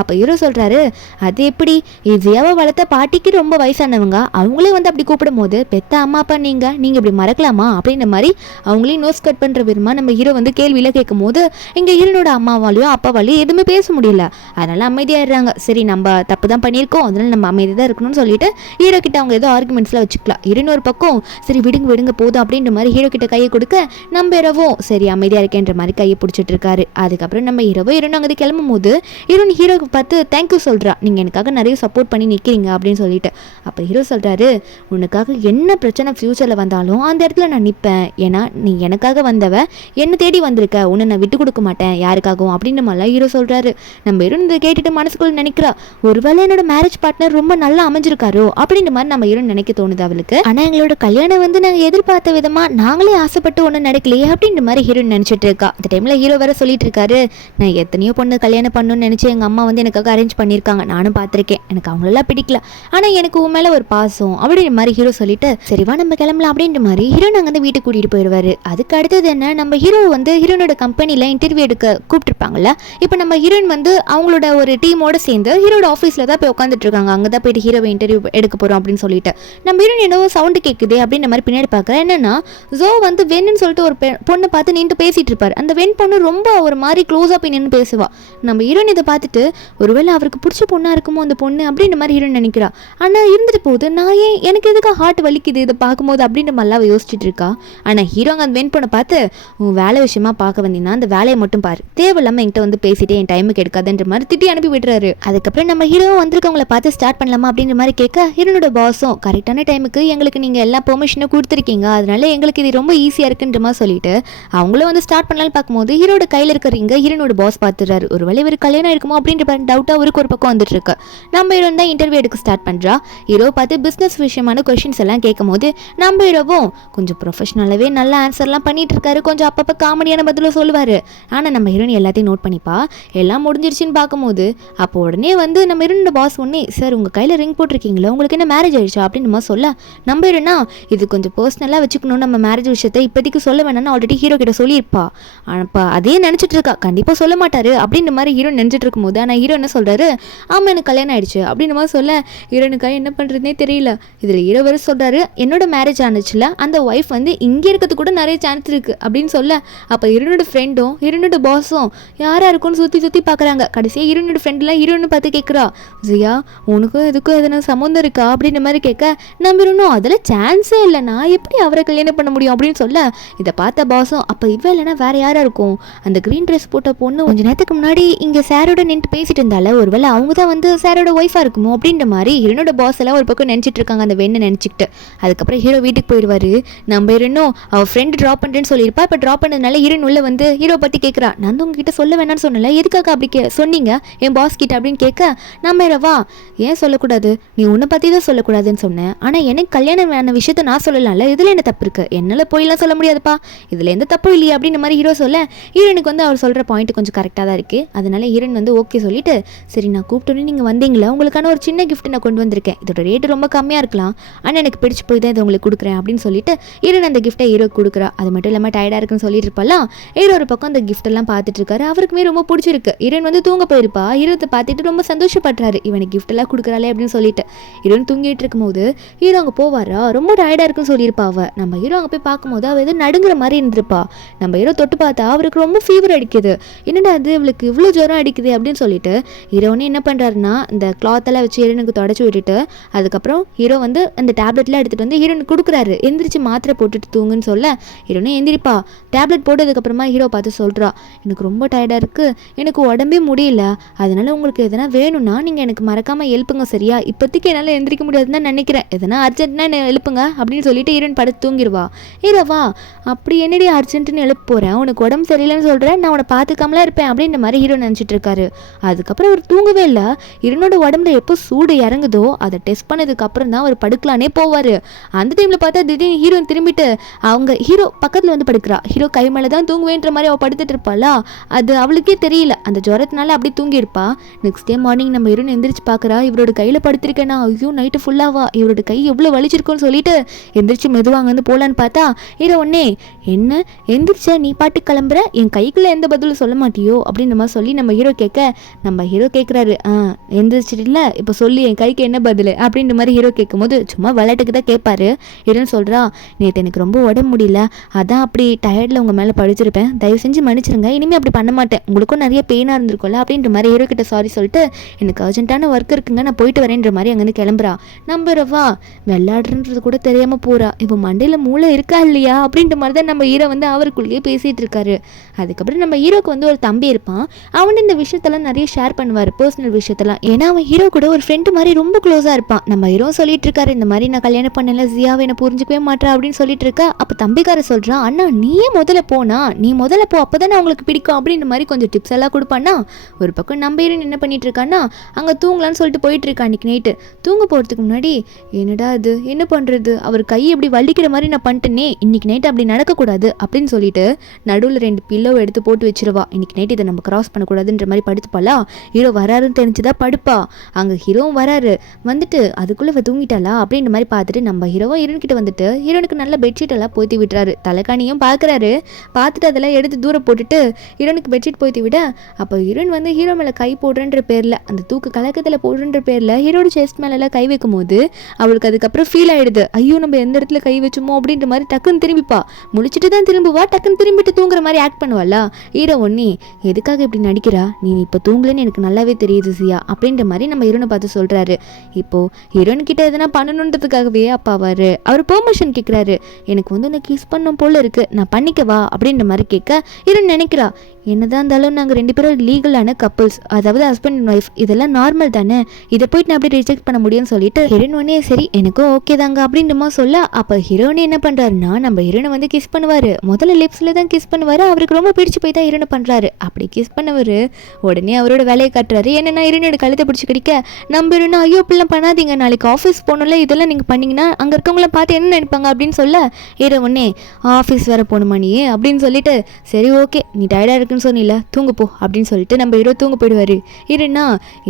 அப்போ ஹீரோ சொல்கிறாரு, அது எப்படி ஜியாவை வளர்த்த பாட்டிக்கு ரொம்ப வயசானவங்க, அவங்களே வந்து அப்படி கூப்பிடும் போது பெத்த அம்மா அப்பா நீங்கள் இப்படி மறக்கலாமா அப்படின்ற மாதிரி அவங்களையும் நோஸ் கட் பண்ணுற விதமாக நம்ம ஹீரோ வந்து கேள்வியில் கேட்கும் போது இங்கே ஹீரோனோட அம்மாவாலையும் அப்பாவாலையும் எதுவுமே பேச முடியல. அதனால அமைதியாகிடுறாங்க. சரி நம்ம தப்பு தான் பண்ணியிருக்கோம், அதனால நம்ம அமைதி தான் இருக்கணும்னு சொல்லிட்டு ஹீரோ கிட்ட அவங்க ஏதோ ஆர்குமெண்ட்ஸ்லாம் வச்சுக்கலாம். ஹீரோன் ஒரு பக்கம் சரி விடுங்க போதும் அப்படின்ற மாதிரி ஹீரோ கிட்ட கையை கொடுக்க நம்ம இரவும் சரி அமைதியாக இருக்கேன்ற மாதிரி கையை பிடிச்சிட்டு இருக்காரு. அதுக்கப்புறம் நம்ம ஹீரோன் அங்கே கிளம்பும் போது ஹீரோக்கு பார்த்து தேங்க்யூ சொல்கிறா, நீங்கள் எனக்காக நிறைய சப்போர்ட் பண்ணி நிற்கிறீங்க அப்படின்னு சொல்லிட்டு. அப்போ ஹீரோ சொல்கிறாரு, உனக்காக என்ன பிரச்சனை ஃப்யூச்சரில் வந்தாலும் அந்த இடத்துல நான் நிற்பேன், ஏன்னா நீ எனக்காக வந்தவ, என்ன தேடி வந்திருக்க, உன்னை நான் விட்டு கொடுக்க மாட்டேன் யாருக்காகவும் அப்படின்ற மாதிரிலாம் ஹீரோ சொல்கிறாரு. நம்ம ஹீரோன் இதை கேட்டுட்டு மனசுக்குள்ள நினைக்கிறா, ஒருவேளை என்னோட மேரேஜ் பார்ட்னர் ரொம்ப நல்லா அமைஞ்சிருக்காரோ அப்படின்ற மாதிரி நம்ம ஹீரோன் நினைக்க தோணுது அவளுக்கு. ஆனால் எங்களோட கல்யாணம் வந்து நாங்கள் எதிர்பார்த்த விதமாக நாங்களே ஆசைப்பட்டு ஒன்று நடக்கலையே அப்படின்ற மாதிரி ஹீரோன் நினச்சிட்டு இருக்கா. அந்த டைமில் ஹீரோ வேற சொல்லிட்டு இருக்காரு, நான் எத்தனையோ பொண்ணு கல்யாணம் பண்ணணும்னு நினச்சி எங்கள் அம்மா வந்து எனக்காக அரேஞ்ச் பண்ணியிருக்காங்க, நானும் பார்த்துருக்கேன், எனக்கு அவங்களெல்லாம் பிடிக்கல, ஆனால் எனக்கு உன் மேலே ஒரு பாசம் அப்படின்ற மாதிரி ஹீரோ சொல்லிட்டு சரிவா நம்ம கிளம்பலாம் அப்படின்ற மாதிரி ஹீரோ நாங்கள் வந்து வீட்டுக்கு கூட்டிகிட்டு போயிடுவார். அதுக்கு அடுத்தது என்ன, நம்ம ஹீரோ வந்து ஹீரோனோட கம்பெனியில் இன்டர்வியூ எடுக்க கூப்பிட்டுருப்பாங்கல்ல, இப்போ நம்ம ஹீரோயின் வந்து அவங்களோட ஒரு டீமோட சேர்ந்து ஹீரோட ஆஃபீஸில் தான் போய் உட்காந்துட்டு இருக்காங்க, அங்கே தான் போயிட்டு ஹீரோவை இன்டர்வியூ எடுக்க போகிறோம் அப்படின்னு சொல்லிட்டு நம்ம ஹீரோயின் என்னவோ சவுண்டு கேட்குது அப்படின்ற மாதிரி பின்னாடி பார்க்குறேன். என்னன்னா ஜோ வந்து வென்னு சொல்லிட்டு ஒரு பொண்ணை பார்த்து நின்று பேசிட்டு இருப்பார். அந்த வெண் பொண்ணு ரொம்ப ஒரு மாதிரி க்ளோஸாக போய் நின்று பேசுவா. நம்ம ஹீரோயின் இதை பார்த்துட்டு ஒருவேளை அவருக்கு பிடிச்ச பொண்ணாக இருக்குமோ அந்த பொண்ணு அப்படின்ற மாதிரி ஹீரோயின் நினைக்கிறா. ஆனால் இருந்துட்டு போகுது, நான் ஏன் எனக்கு எதுக்கு ஹார்ட் வலிக்குது இதை பார்க்கும்போது அப்படின்ற மாதிரிலாம் யோசிச்சுட்டு இருக்கா. ஆனால் ஹீரோங்க அந்த வெண் பொண்ணை பார்த்து, உன் வேலை விஷயமா பார்க்க வந்தீங்கன்னா அந்த வேலையை மட்டும் பாரு, தேவையில்லாமல் என்கிட்ட வந்து பேசிட்டு என் டைமுக்கு எடுக்காதுன்ற மாதிரி திட்டி அனுப்பி விட்டுறாரு. அதுக்கப்புறம் நம்ம ஹீரோ வந்திருக்கவங்கள பார்த்து ஸ்டார்ட் பண்ணலாமா அப்படின்ற மாதிரி கேட்க ஹீரோனோட பாஸும் கரெக்டான டைமுக்கு எங்களுக்கு நீங்கள் எல்லா பெர்மிஷனும் கொடுத்துருக்கீங்க, அதனால எங்களுக்கு இது ரொம்ப ஈஸியாக இருக்குன்ற மாதிரி சொல்லிட்டு அவங்களும் வந்து ஸ்டார்ட் பண்ணலான்னு பார்க்கும்போது ஹீரோட கையில் இருக்கிறீங்க ஹீரோனோட பாஸ் பார்த்துறாரு. ஒரு வேலை இவர் கல்யாணம் இருக்குமோ அப்படின்ற டவுட்டாக அவருக்கு ஒரு பக்கம் வந்துட்டு இருக்கு. நம்ம ஹீரோ தான் இன்டர்வியூ எடுக்க ஸ்டார்ட் பண்ணுறா. ஹீரோ பார்த்து பிஸ்னஸ் விஷயமான கொஸ்டின்ஸ் எல்லாம் கேட்கும் போது நம்ம ஹீரோவும் கொஞ்சம் ப்ரொஃபஷனலாகவே நல்ல ஆன்சர்லாம் பண்ணிட்டு இருக்காரு, கொஞ்சம் அப்பப்போ காமெடியான பதிலும் சொல்லுவார். ஆனால் நம்ம ஹீரோயின் எல்லாத்தையும் நோட் பண்ணிப்பா. எல்லாம் முடிஞ்சிருச்சுன்னு பார்க்கும்போது அப்போ உடனே வந்து நம்ம ஹீரோனோட பாஸ் ஒன்னே, சார் உங்கள் கையில் ரிங் போட்டிருக்கீங்களா, உங்களுக்கு என்ன மேரேஜ் ஆயிடுச்சா அப்படின்னு நம்ம சொல்ல, நம்ம ஹீரோனா இது கொஞ்சம் பர்சனலாக வச்சுக்கணும், நம்ம மேரேஜ் விஷயத்தை இப்போதைக்கு சொல்ல வேணாம்னு ஆல்ரெடி ஹீரோ கிட்ட சொல்லியிருப்பா. ஆனால் அதே நினச்சிட்டு இருக்கா, கண்டிப்பாக சொல்ல மாட்டாரு அப்படின்ற மாதிரி ஹீரோ நினச்சிட்டு இருக்கும்போது ஆனால் ஹீரோ என்ன சொல்கிறாரு, ஆமாம் எனக்கு கல்யாணம் ஆயிடுச்சு அப்படின்ற மாதிரி சொல்ல ஹீரோனுக்காக என்ன பண்ணுறதுனே தெரியல. இதில் ஹீரோ வர சொல்கிறாரு, என்னோட மேரேஜ் ஆனிச்சுல அந்த ஒய்ஃப் வந்து இங்கே இருக்கிறது கூட நிறைய சான்ஸ் இருக்குது அப்படின்னு சொல்ல, அப்போ ஹீரோனோட ஃப்ரெண்டும் ஹீரோனோட பாஸும் யாராக இருக்கும்னு சுற்றி பார்க்குறாங்க. கடைசியாக ஹீரோனோட ஃப்ரெண்ட்லாம் ஹீரோன்னு பார்த்து கேட்குறா, ஜியா உனக்கும் எதுக்கும் எதனா சம்மந்தம் இருக்கா அப்படின்ற மாதிரி கேட்க, நம்ம ஹீரோனும் அதில் சான்ஸே இல்லை, நான் எப்படி அவரை கல்யாணம் பண்ண முடியும் அப்படின்னு சொல்ல, இதை பார்த்த பாஸும் அப்போ இவ இல்லைன்னா வேற யாராக இருக்கும், அந்த க்ரீன் ட்ரெஸ் போட்ட பொண்ணு கொஞ்சம் நேரத்துக்கு முன்னாடி இங்கே சாரோட நின்று பேசிட்டு இருந்தால, ஒருவேளை அவங்க தான் வந்து சாரோட ஒய்ஃபாக இருக்குமோ அப்படின்ற மாதிரி ஹீரோனோட பாஸ் எல்லாம் ஒரு பக்கம் நினச்சிட்டு இருக்காங்க அந்த வெண்ணை நினச்சிக்கிட்டு. அதுக்கப்புறம் ஹீரோ வீட்டுக்கு போயிடுவார். நம்ம ஹீரோனும் அவள் ஃப்ரெண்டு ட்ராப் பண்ணுறேன்னு சொல்லியிருப்பா. இப்போ ட்ராப் பண்ணதுனால ஹீரோன் உள்ள வந்து ஹீரோ பற்றி கேட்குறா, நான் வந்து உங்ககிட்ட சொல்ல வேணான்னு சொன்னல, எதுக்காக அப்படி சொன்னீங்க என் பாஸ் கிட்ட அப்படின்னு கேட்க, நம்ம ஹீரோவா ஏன் சொல்லக்கூடாது, நீ உன்னை பற்றி தான் சொல்லக்கூடாதுன்னு சொன்னேன், ஆனால் எனக்கு கல்யாணம் வேணான விஷயத்த நான் சொல்லலாம்ல, இதில் என்ன தப்பு இருக்குது, என்னால் போயெல்லாம் சொல்ல முடியாதுப்பா, இதில் எந்த தப்பும் இல்லையா அப்படின்ற மாதிரி ஹீரோ சொல்ல, ஹீரோனுக்கு வந்து அவர் சொல்கிற பாயிண்ட் கொஞ்சம் கரெக்டாக தான் இருக்குது. அதனால ஹீரோன் வந்து ஓகே சொல்லிட்டு, சரி நான் கூப்பிட்டோன்னே நீங்கள் வந்தீங்களா, உங்களுக்கான ஒரு சின்ன கிஃப்ட் நான் கொண்டு வந்திருக்கேன், இதோட ரேட்டு ரொம்ப கம்மியாக இருக்கலாம், ஆனால் எனக்கு பிடிச்சி போய் தான் இதை உங்களுக்கு கொடுக்குறேன் அப்படின்னு சொல்லிட்டு ஹீரோன் அந்த கிஃப்ட்டை ஹீரோ கொடுக்குறா. அது மட்டும் இல்லாமல் டயர்டாக இருக்குன்னு சொல்லிட்டு இருப்பாலாம். ஹீரோ ஒரு பக்கம் அந்த கிஃப்ட் எல்லாம் பார்த்துட்டு இருக்காரு. அவருக்குமே ரொம்ப பிடிச்சிருக்கு. ஹீரோன் வந்து தூங்க போயிருப்பா. ஹீரோத்தை பார்த்துட்டு ரொம்ப சந்தோஷப்படுறாரு, இவனுக்கு கிஃப்ட் எல்லாம் கொடுக்குறாளே அப்படின்னு சொல்லிட்டு. ஹீரோன் தூங்கிட்டு இருக்கும்போது ஹீரோ அங்கே போவாரா, ரொம்ப டயர்டாக இருக்குன்னு சொல்லியிருப்பா அவ. நம்ம ஹீரோ அங்கே போய் பார்க்கும்போது அவள் எது நடுங்கிற மாதிரி இருந்திருப்பா. நம்ம ஹீரோ தொட்டு பார்த்தா அவருக்கு ரொம்ப ஃபீவர் அடிக்குது. என்னடா அது இவளுக்கு இவ்வளோ ஜுரம் அடிக்குது அப்படின்னு சொல்லிட்டு ஹீரோனே என்ன பண்ணுறாருன்னா இந்த கிளாத்தெல்லாம் வச்சு ஹீரோனுக்கு தொடச்சி விட்டுட்டு அதுக்கப்புறம் ஹீரோ வந்து அந்த டேப்லெட்லாம் எடுத்துகிட்டு வந்து ஹீரோனுக்கு கொடுக்குறாரு. எந்திரிச்சு மாத்திரை போட்டுட்டு தூங்குன்னு சொல்ல ஹீரோனே எந்திரிப்பா. டேப்லெட் போட்டதுக்கப்புறமா ஹீரோ பார்த்து சொல்கிறா, எனக்கு ரொம்ப டயர்டாக இருக்குது, எனக்கு உடம்பே முடியல, அதனால உங்களுக்கு எதனா வேணும்னா நீங்கள் எனக்கு மறக்காமல் எழுப்புங்க சரியா, இப்போதைக்கு என்னால் எந்திரிக்க முடியாதுன்னு தான் நினைக்கிறேன், எதனா அர்ஜென்ட்னா என்ன எழுப்புங்க அப்படின்னு சொல்லிட்டு ஹீரோயின் படுத்து தூங்கிடுவா. ஹீரோவா அப்படி என்னடி அர்ஜென்ட்னு எழுப்ப போகிறேன், உனக்கு உடம்பு சரியில்லைன்னு சொல்கிறேன், நான் உன்னை பார்த்துக்காமலாம் இருப்பேன் அப்படின்ற மாதிரி ஹீரோ நினச்சிட்டு இருக்காரு. அதுக்கப்புறம் அவர் தூங்கவே இல்லை. ஹீரோனோட உடம்புல எப்போ சூடு இறங்குதோ அதை டெஸ்ட் பண்ணதுக்கு அப்புறம் தான் அவர் படுக்கலானே போவார். அந்த டைமில் பார்த்தா திடீர்னு ஹீரோயின் திரும்பிட்டு அவங்க ஹீரோ பக்கத்தில் வந்து படுக்கிறா. ஹீரோ கை மேலே தான் தூங்குவேன்ற மாதிரி அவள் படுத்துட்டு இருப்பாளா, அது அவளுக்கே தெரியல, அந்த ஜுரத்தினால அப்படி தூங்கியிருப்பா. நெக்ஸ்ட் டே மார்னிங் நம்ம ஹீரோயின் எந்திரிச்சு பார்க்குறா, இவரோட கையில் படுத்திருக்கேனா, ஐயோ நைட்டு ஃபுல்லாவா, இவரோட கை எவ்வளோ வலிச்சிருக்குன்னு சொல்லிட்டு எந்திரிச்சு மெதுவாங்க வந்து போகலான்னு பார்த்தா ஹீரோ ஒன்னே என்ன எந்திரிச்சா நீ பாட்டு கிளம்புற, என் கைக்குள்ள எந்த பதிலும் சொல்ல மாட்டியோ அப்படின்னு நம்ம சொல்லி நம்ம ஹீரோ கேட்க நம்ம ஹீரோ கேட்குறாரு, எந்திரிச்சிட்டில்ல இப்போ சொல்லி என் கைக்கு என்ன பதில் அப்படின்ற மாதிரி ஹீரோ கேட்கும்போது சும்மா விளையாட்டுக்கு தான் கேட்பாரு. ஹீரோன்னு சொல்கிறா, நேற்று எனக்கு ரொம்ப உடம்பு முடியல, அதான் அப்படி டயர்டில் உங்கள் மேலே படிச்சிருப்பேன், தயவு செஞ்சு மன்னிச்சிருங்க, இனிமேல் அப்படி பண்ண மாட்டேன், உங்களுக்கும் நிறைய பெயினாக இருந்திருக்கும்ல அப்படின்ற மாதிரி ஹீரோ கிட்ட சாரி சொல்லிட்டு எனக்கு அர்ஜென்ட்டான ஒர்க் இருக்குங்க நான் போயிட்டு வரேன்ற மாதிரி அங்கேருந்து கிளம்புறா. நம்புறவா விளையாடுறது கூட தெரியாமல் போகிறா, இப்போ மண்டையில் மூளை இருக்கா இல்லையா அப்படின்ற மாதிரி தான் நம்ம ஹீரோ வந்து அவருக்குள்ளேயே பேசிகிட்டு இருக்காரு. அதுக்கப்புறம் நம்ம ஹீரோக்கு வந்து ஒரு தம்பி இருப்பான். அவன் இந்த விஷயத்தெல்லாம் நிறைய ஷேர் பண்ணுவார், பர்சனல் விஷயத்தெல்லாம். ஏன்னா அவன் ஹீரோ கூட ஒரு ஃப்ரெண்டு மாதிரி ரொம்ப க்ளோஸாக இருப்பான். நம்ம ஹீரோ சொல்லிட்டு இருக்காரு, இந்த மாதிரி நான் கல்யாணம் பண்ணல, ஜியாவை என்ன புரிஞ்சுக்கவே மாட்டா அப்படின்னு சொல்லிட்டு இருக்கா. அப்போ தம்பிக்கார சொல்கிறான், அண்ணா நீயே முதல்ல போனா, நீ முதல்ல போ, அப்போ தானே அவங்களுக்கு பிடிக்கும் அப்படின்ற மாதிரி கொஞ்சம் டிப்ஸ் எல்லாம் கொடுப்பான்னா. ஒரு பக்கம் நம்ம ஹீரோயின் என்ன பண்ணிட்டு இருக்கான்னா அங்கே தூங்கலான்னு சொல்லிட்டு போயிட்டு இருக்கா. அன்றைக்கி நைட்டு தூங்க போகிறதுக்கு முன்னாடி என்னடா இது என்ன பண்ணுறது, அவர் கை எப்படி வலிக்கிற மாதிரி நான் பண்ணிட்டேனே, இன்னைக்கு நைட்டு அப்படி நடக்கக்கூடாது அப்படின்னு சொல்லிட்டு நடுவில் 2 பில்லோ எடுத்து போட்டு வச்சிருவா. இன்னைக்கு நைட்டு இதை நம்ம கிராஸ் பண்ணக்கூடாதுன்ற மாதிரி படுத்துப்பாளா. ஹீரோ வராருன்னு தெரிஞ்சுதான் படுப்பா. அங்கே ஹீரோவும் வராரு, வந்துட்டு அதுக்குள்ளே தூங்கிட்டாளா அப்படின்ற மாதிரி பார்த்துட்டு நம்ம ஹீரோவும் ஹீரோன் கிட்ட வந்துட்டு ஹீரோனுக்கு நல்ல பெட்ஷீட் எல்லாம் போத்தி விட்டுறாரு. தலைக்காணியும் பார்க்குறாரு, பார்த்துட்டு அதெல்லாம் எடுத்து தூரம் போட்டுட்டு ஹீரோனுக்கு பெட்ஷீட் போத்தி விட அப்போ ஹீரோயின் வந்து ஹீரோ மேலே கை போடுறன்ற பேரில், அந்த தூக்கு கலக்கத்தில் போடுறன்ற பேரில் ஹீரோட செஸ்ட் மேலெல்லாம் கை வைக்கும் போது அவளுக்கு அதுக்கப்புறம் ஃபீல் ஆகிடுது, ஐயோ நம்ம எந்த இடத்துல கை வச்சோமோ அப்படின்ற மாதிரி டக்குன்னு திரும்பிப்பா. முழிச்சிட்டு தான் திரும்புவா, டக்குன்னு திரும்பிட்டு தூங்குற மாதிரி ஆக்ட் பண்ணுவாளா. ஹீரோ ஒன்னே எதுக்காக இப்படி நடிக்கிறா, நீ இப்போ தூங்கலன்னு எனக்கு நல்லாவே தெரியுது சியா அப்படின்ற மாதிரி நம்ம ஹீரோனை பார்த்து சொல்கிறாரு. இப்போது ஹீரோயின் கிட்ட எதனா பண்ணணுன்றதுக்காகவே அப்பா அவர் பெர்மிஷன் கேட்குறாரு. எனக்கு வந்து உன்னை கிஸ் பண்ணும் போல இருக்கு, நான் பண்ணிக்கவா அப்படின்ற மாதிரி கேட்க ஹீரோயின் நினைக்கிறா, என்னதான் இருந்தாலும் நாங்கள் 2 பேரும் லீகலான கப்புள்ஸ், அதாவது ஹஸ்பண்ட் அண்ட் ஒய்ஃப், இதெல்லாம் நார்மல் தானே, இதை போயிட்டு நான் அப்படி ரிஜெக்ட் பண்ண முடியும்னு சொல்லிட்டு ஹீரோயின் ஒன்னே சரி எனக்கும் ஓகே தாங்க அப்படின்றமா சொல்ல அப்போ ஹீரோனி என்ன பண்ணுறாருன்னா நம்ம ஹீரோனை வந்து கிஸ் பண்ணுவார். முதல்ல லிப்ஸில் தான் கிஸ் பண்ணுவார், அவருக்கு ரொம்ப பிடிச்சி போய் தான் ஹீரோனை பண்ணுறாரு. அப்படி கிஸ் பண்ணவர் உடனே அவரோட வேலையை காட்டுறாரு. என்னென்னா ஹீரோனோட கழுத்தை பிடிச்சி கடிக்க நம்ம ஹீரோனா ஐயோ இப்படிலாம் பண்ணாதீங்க, நாளைக்கு ஆஃபீஸ் போகணும்ல, இதெல்லாம் நீங்கள் பண்ணிங்கன்னா அங்கே இருக்கவங்களாம் பார்த்து என்ன நினைப்பாங்க அப்படின்னு சொல்ல ஹீரோ ஒன்னே ஆஃபீஸ் வேறு போகணுமா நீ அப்படின்னு சொல்லிட்டு சரி ஓகே நீ டயர்டாக இருக்குன்னு சொன்னில தூங்கு போ அப்படின்னு சொல்லிட்டு நம்ம ஹீரோ தூங்க போயிடுவார். ஹீரோனா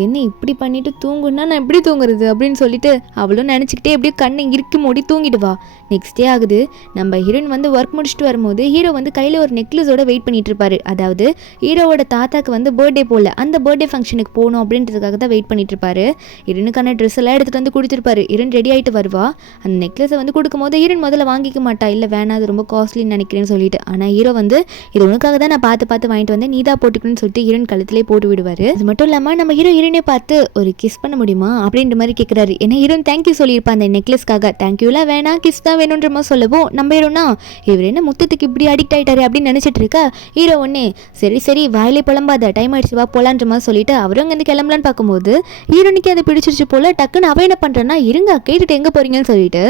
என்ன இப்படி பண்ணிட்டு தூங்குன்னா நான் எப்படி தூங்குறது அப்படின்னு சொல்லிட்டு அவளும் நினச்சிக்கிட்டே எப்படியும் கண்ணை இறுக்கி மூடி தூங்கிடுவா. நெக்ஸ்ட் டே ஆகுது. நம்ம ஹீரோயின் வந்து ஒர்க் முடிச்சுட்டு வரும்போது ஹீரோ வந்து கையில் ஒரு நெக்லஸோட வெயிட் பண்ணிட்டு இருப்பாரு. அதாவது ஹீரோவோட தாத்தாக்கு வந்து பர்த்டே போல, அந்த பர்த்டே ஃபங்க்ஷனுக்கு போகணும் அப்படின்றதுக்காக தான் வெயிட் பண்ணிட்டு இருப்பாரு. ஹீரோனுக்கான ட்ரெஸ் எல்லாம் எடுத்துகிட்டு வந்து கொடுத்துருப்பாரு. ஹீரோன் ரெடி ஆகிட்டு வருவா. அந்த நெக்லஸை வந்து கொடுக்கும்போது ஹீரோயின் முதல்ல வாங்கிக்க மாட்டா, இல்லை வேணாம் அது ரொம்ப காஸ்ட்லின்னு நினைக்கிறேன்னு சொல்லிட்டு. ஆனால் ஹீரோ வந்து இது உனக்காக தான் நான் பார்த்து வாங்கிட்டு வந்து நீ தான் போட்டுக்கணும்னு சொல்லிட்டு ஹீரோயின் கழுத்திலே போட்டு விடுவார். அது மட்டும் இல்லாமல் நம்ம ஹீரோயினை பார்த்து ஒரு கிஸ் பண்ண முடியுமா அப்படின்ற மாதிரி கேட்குறாரு. ஏன்னா ஹீரோயின் தேங்க்யூ சொல்லியிருப்பா அந்த நெக்லஸ்க்காக, தேங்க்யூலாம் வேணாம் கிஸ் தான் வேணுன்ற மாதிரி சொல்லவும் நம்ம ஹீரோனா இவர் என்ன முத்தத்துக்கு இப்படி அடிக்ட் ஆகிட்டாரு அப்படின்னு நினச்சிட்டு இருக்க. ஹீரோ ஒன்னே சரி வாயிலே புலம்பாத, டைம் ஆயிடுச்சு வா போலான்ற மாதிரி சொல்லிட்டு அவரும் அங்கேருந்து கிளம்பலான்னு பார்க்கும்போது ஹீரோனுக்கு அதை பிடிச்சிருச்சு போல. டக்குன்னு அவ என்ன பண்ணுறான்னா இருங்க கேட்டுட்டு எங்கே போறீங்கன்னு சொல்லிட்டு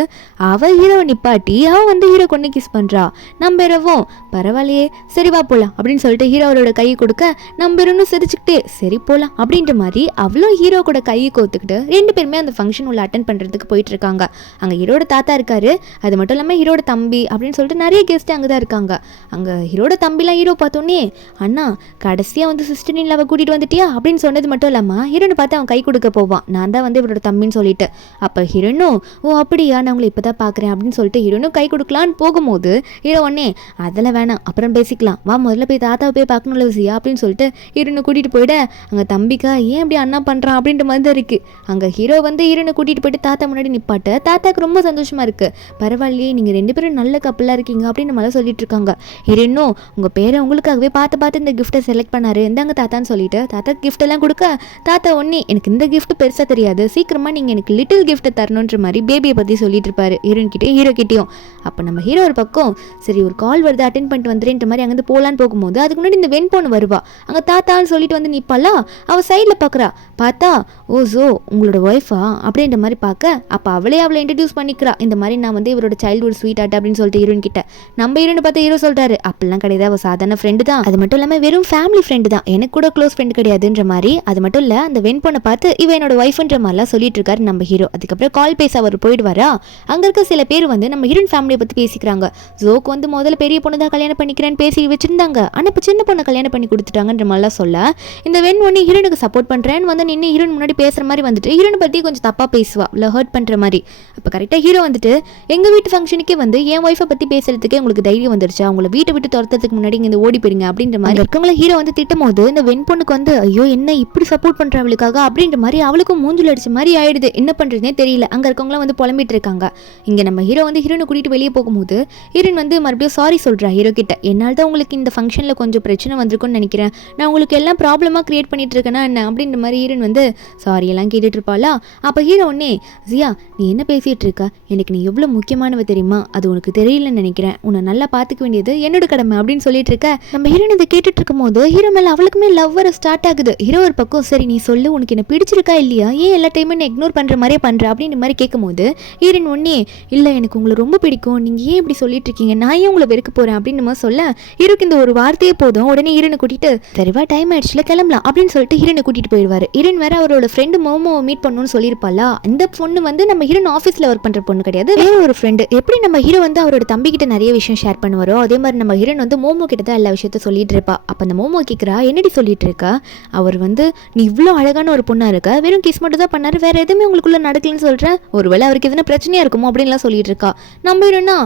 அவள் ஹீரோ நிப்பாட்டி அவள் வந்து ஹீரோ கொண்டு கிஸ் பண்ணுறா. நம்ம ஹீரோவும் பரவாயில்லையே சரி வா போகலாம் அப்படின்னு சொல்லிட்டு ஹீரோவோட கையை கொடுக்க நம்ம ஹீரோனும் சிரிச்சுக்கிட்டே சரி போகலாம் அப்படின்ற மாதிரி அவளும் ஹீரோ கூட கையை கோத்துக்கிட்டு 2 பேருமே அந்த ஃபங்க்ஷன் உள்ள அட்டன் பண்ணுறதுக்கு போயிட்டு இருக்காங்க. அங்கே ஹீரோட தாத்தா இருக்காரு, அது மட்டும் இல்லாமல் ஹீரோட தம்பி அப்படின்னு சொல்லிட்டு நிறைய கெஸ்ட் அங்கே தான் இருக்காங்க. அங்கே ஹீரோட தம்பிலாம் ஹீரோ பார்த்தோன்னே அண்ணா கடைசியாக வந்து சிஸ்டர் இன் லவ் கூட்டிகிட்டு வந்துட்டியா அப்படின்னு சொன்னது மட்டும் இல்லாமல் ஹீரோனை பார்த்து அவன் கை கொடுக்க போவான், நான் தான் வந்து இவரோட தம்பின்னு சொல்லிட்டு. அப்போ ஹீரோனும் ஓ அப்படியா நான் உங்களை இப்போ தான் பார்க்குறேன் அப்படின்னு சொல்லிட்டு ஹீரோனும் கை கொடுக்கலான்னு போகும்போது ஹீரோ ஒன்னே அதெல்லாம் வேணாம் அப்புறம் பேசிக்கலாம் வா முதல்ல போய் தாத்தாவை போய் பார்க்கணும்ல விசியா அப்படின்னு சொல்லிட்டு ஹீரோனை கூட்டிகிட்டு போயிட அங்கே தம்பிக்கா ஏன் அப்படி அண்ணா பண்ணுறான் அப்படின்ற மாதிரி தான் இருக்குது. அங்கே ஹீரோ வந்து ஹீரோனை கூட்டிகிட்டு போயிட்டு தாத்தா முன்னாடி நிப்பாட்ட தாத்தாக்கு ரொம்ப சந்தோஷமாக இருக்குது. பரவாயில்லையே நீங்கள் 2 பேரும் நல்ல கப்பலாக இருக்கீங்க அப்படின்னு மாதிரி சொல்லிட்டு இருக்காங்க. ஹீரோனும் உங்கள் பேரை உங்களுக்காகவே பார்த்து இந்த கிஃப்ட்டை செலக்ட் பண்ணாரு, இந்தாங்க தாத்தான்னு சொல்லிட்டு தாத்தா கிஃப்ட் எல்லாம் கொடுக்க தாத்தா ஒன்னே எனக்கு இந்த கிஃப்ட் பெருசாக தெரியாது, சீக்கிரமாக அதுக்கப்புறமா நீங்கள் எனக்கு லிட்டில் கிஃப்ட்டை தரணுன்ற மாதிரி பேபியை பற்றி சொல்லிட்டு இருப்பாரு ஹீரோயின் கிட்டே ஹீரோ கிட்டேயும். அப்போ நம்ம ஹீரோ ஒரு பக்கம் சரி ஒரு கால் வருது அட்டென்ட் பண்ணிட்டு வந்துடுன்ற மாதிரி அங்கேருந்து போகலான்னு போகும்போது அதுக்கு முன்னாடி இந்த வெண் பொண்ணு வருவா. அங்கே தாத்தான்னு சொல்லிட்டு வந்து நிற்பாளா, அவள் சைடில் பார்க்குறா. பார்த்தா ஓ ஜோ உங்களோட ஒய்ஃபா அப்படின்ற மாதிரி பார்க்க அப்போ அவளை இன்ட்ரடியூஸ் பண்ணிக்கிறா. இந்த மாதிரி நான் வந்து இவரோட சைல்டுஹுட் ஸ்வீட் ஆட் அப்படின்னு சொல்லிட்டு ஹீரோயின் கிட்ட. நம்ம ஹீரோன்னு பார்த்தா ஹீரோ சொல்கிறாரு அப்படிலாம் கிடையாது, அவள் சாதாரண ஃப்ரெண்டு தான், அது மட்டும் இல்லாமல் வெறும் ஃபேமிலி ஃப்ரெண்டு தான், எனக்கு கூட க்ளோஸ் ஃப்ரெண்டு கிடையாதுன்ற மாதிரி. அது மட்டும் இல்லை அந்த வெண் பொண்ணை பார்த்து இவன் என்னோட ஒய்ஃப்ன்ற மாதிரிலாம் சொல்லிட்டு இருக்காரு நம்ம ஹீரோ. அதுக்கப்புறம் கால் பேச அவர் போயிடுவாரா. அங்கே இருக்க சில பேர் வந்து நம்ம ஹீரோயின் ஃபேமிலியை பற்றி பேசிக்கிறாங்க. ஜோக்கு வந்து முதல்ல பெரிய பொண்ணு தான் கல்யாணம் பண்ணிக்கிறேன்னு பேசி வச்சிருந்தாங்க, ஆனால் இப்போ சின்ன பொண்ணை கல்யாணம் பண்ணி கொடுத்துட்டாங்கன்ற மாதிரிலாம் சொல்ல இந்த வெண் ஒன்று ஹீரோனுக்கு சப்போர்ட் பண்ணுறேன்னு வந்து நின்று ஹீரோன் முன்னாடி பேசுகிற மாதிரி வந்துட்டு ஹீரோனை பற்றி கொஞ்சம் தப்பாக பேசுவா, இல்லை ஹர்ட் பண்ணுற மாதிரி. அப்போ கரெக்டாக ஹீரோ வந்துட்டு எங்கள் வீட்டு ஃபங்க்ஷனுக்கே வந்து என் ஒய்ஃபை பற்றி பேசுறதுக்கே உங்களுக்கு தைரியம் வந்துருச்சா, உங்களை வீட்டை விட்டு துரத்துறதுக்கு முன்னாடி இங்கே ஓடி போயிருங்க அப்படின்ற மாதிரி இருக்கவங்கள ஹீரோ வந்து திட்டும் போது இந்த வெண் பொண்ணுக்கு வந்து ஐயோ என்ன இப்படி சப்போர்ட் பண்ணுற அவளுக்காக அப்படின்ற மாதிரி அவளுக்கும் மூஞ்சில் அடிச்ச மாதிரி ஆயிடுது. என்ன பண்ணுறதுனே தெரியல. அங்கே இருக்கவங்களாம் வந்து புலம்பிட்டு இருக்காங்க. இங்கே நம்ம ஹீரோ வந்து ஹீரோனை கூட்டிகிட்டு வெளியே போகும்போது ஹீரோன் வந்து மறுபடியும் சாரி சொல்கிறா ஹீரோ கிட்ட. என்னால் தான் உங்களுக்கு இந்த ஃபங்க்ஷனில் கொஞ்சம் பிரச்சனை வந்திருக்கும்னு நினைக்கிறேன், நான் உங்களுக்கு எல்லாம் ப்ராப்ளமாக கிரியேட் பண்ணிட்டு இருக்கேன்னா என்ன அப்படின்ற மாதிரி ஹீரோன் வந்து சாரி எல்லாம் கேட்டுட்டு இருப்பாளா. அப்போ ஹீரோ ஒன்னே ஜியா நீ என்ன பேசிகிட்டு இருக்கா, எனக்கு நீ எவ்வளோ முக்கியமானவ தெரியுமா, அது உனக்கு தெரியலன்னு நினைக்கிறேன், உன்னை நல்லா பார்த்துக்க வேண்டியது என்னோட கடமை அப்படின்னு சொல்லிட்டு இருக்க. நம்ம ஹீரோன் இதை கேட்டுட்டு இருக்கும் போது ஹீரோ மேலே அவளுக்குமே லவ் வர ஸ்டார்ட் ஆகுது. ஹீரோ ஒரு பக்கம் சரி நீ சொல்லு உனக்கு என்ன பிடிச்சிருக்கா இல்லையா, ஏன் எல்லா டைமும் என்ன இக்னோர் பண்ணுற மாதிரியே பண்ணுற அப்படின்ற மாதிரி கேட்கும்போது ஹீரோன் ஒன்னே இல்லை எனக்கு உங்களை ரொம்ப பிடிக்கும், நீங்கள் ஏன் இப்படி சொல்லிட்டு இருக்கீங்க, நான் ஏன் உங்களை வெறுக்க போகிறேன் அப்படின்னு மாதிரி சொல்ல ஹீரோக்கு இந்த ஒரு வார்த்தையே போதும். உடனே ஹீரோனை கூட்டிட்டு சரிவா டைம் ஆயிடுச்சுல கிளம்பலாம் அப்படின்னு சொல்லிட்டு ஹீரோனை கூட்டிட்டு போயிடுவாரு. ஹீரோன் வேற அவரோட ஃப்ரெண்டு மோமோவை மீட் பண்ணணும்னு சொல்லியிருப்பாளா. இந்த பொண்ணு வந்து நம்ம ஹீரோன் ஆஃபீஸில் ஒர்க் பண்ணுற பொண்ணு கிடையாது, வேற ஒரு ஃப்ரெண்டு. எப்படி நம்ம ஹீரோ வந்து அவரோட தம்பி கிட்ட நிறைய விஷயம் ஷேர் பண்ணுவாரோ அதே மாதிரி நம்ம ஹீரோன் வந்து மோமோ கிட்ட தான் எல்லா விஷயத்த சொல்லிட்டு இருப்பா. அப்போ அந்த மோமோ கேட்குறா என்னடி சொல்லிட்டு இருக்கா, அவர் வந்து நீ இவ்வளோ அழகான ஒரு பொண்ணா இருக்க, வெறும் கிஸ் மட்டும் தான் பண்ணாரு, வேற எதுவுமே உங்களுக்குள்ள நடக்கலன்னு சொல்கிறேன், ஒருவேளை அவருக்கு எதுனா பிரச்சனையா இருக்குமோ அப்படின்லாம் சொல்லிட்டு இருக்கா. நம்ம ஹீரோனா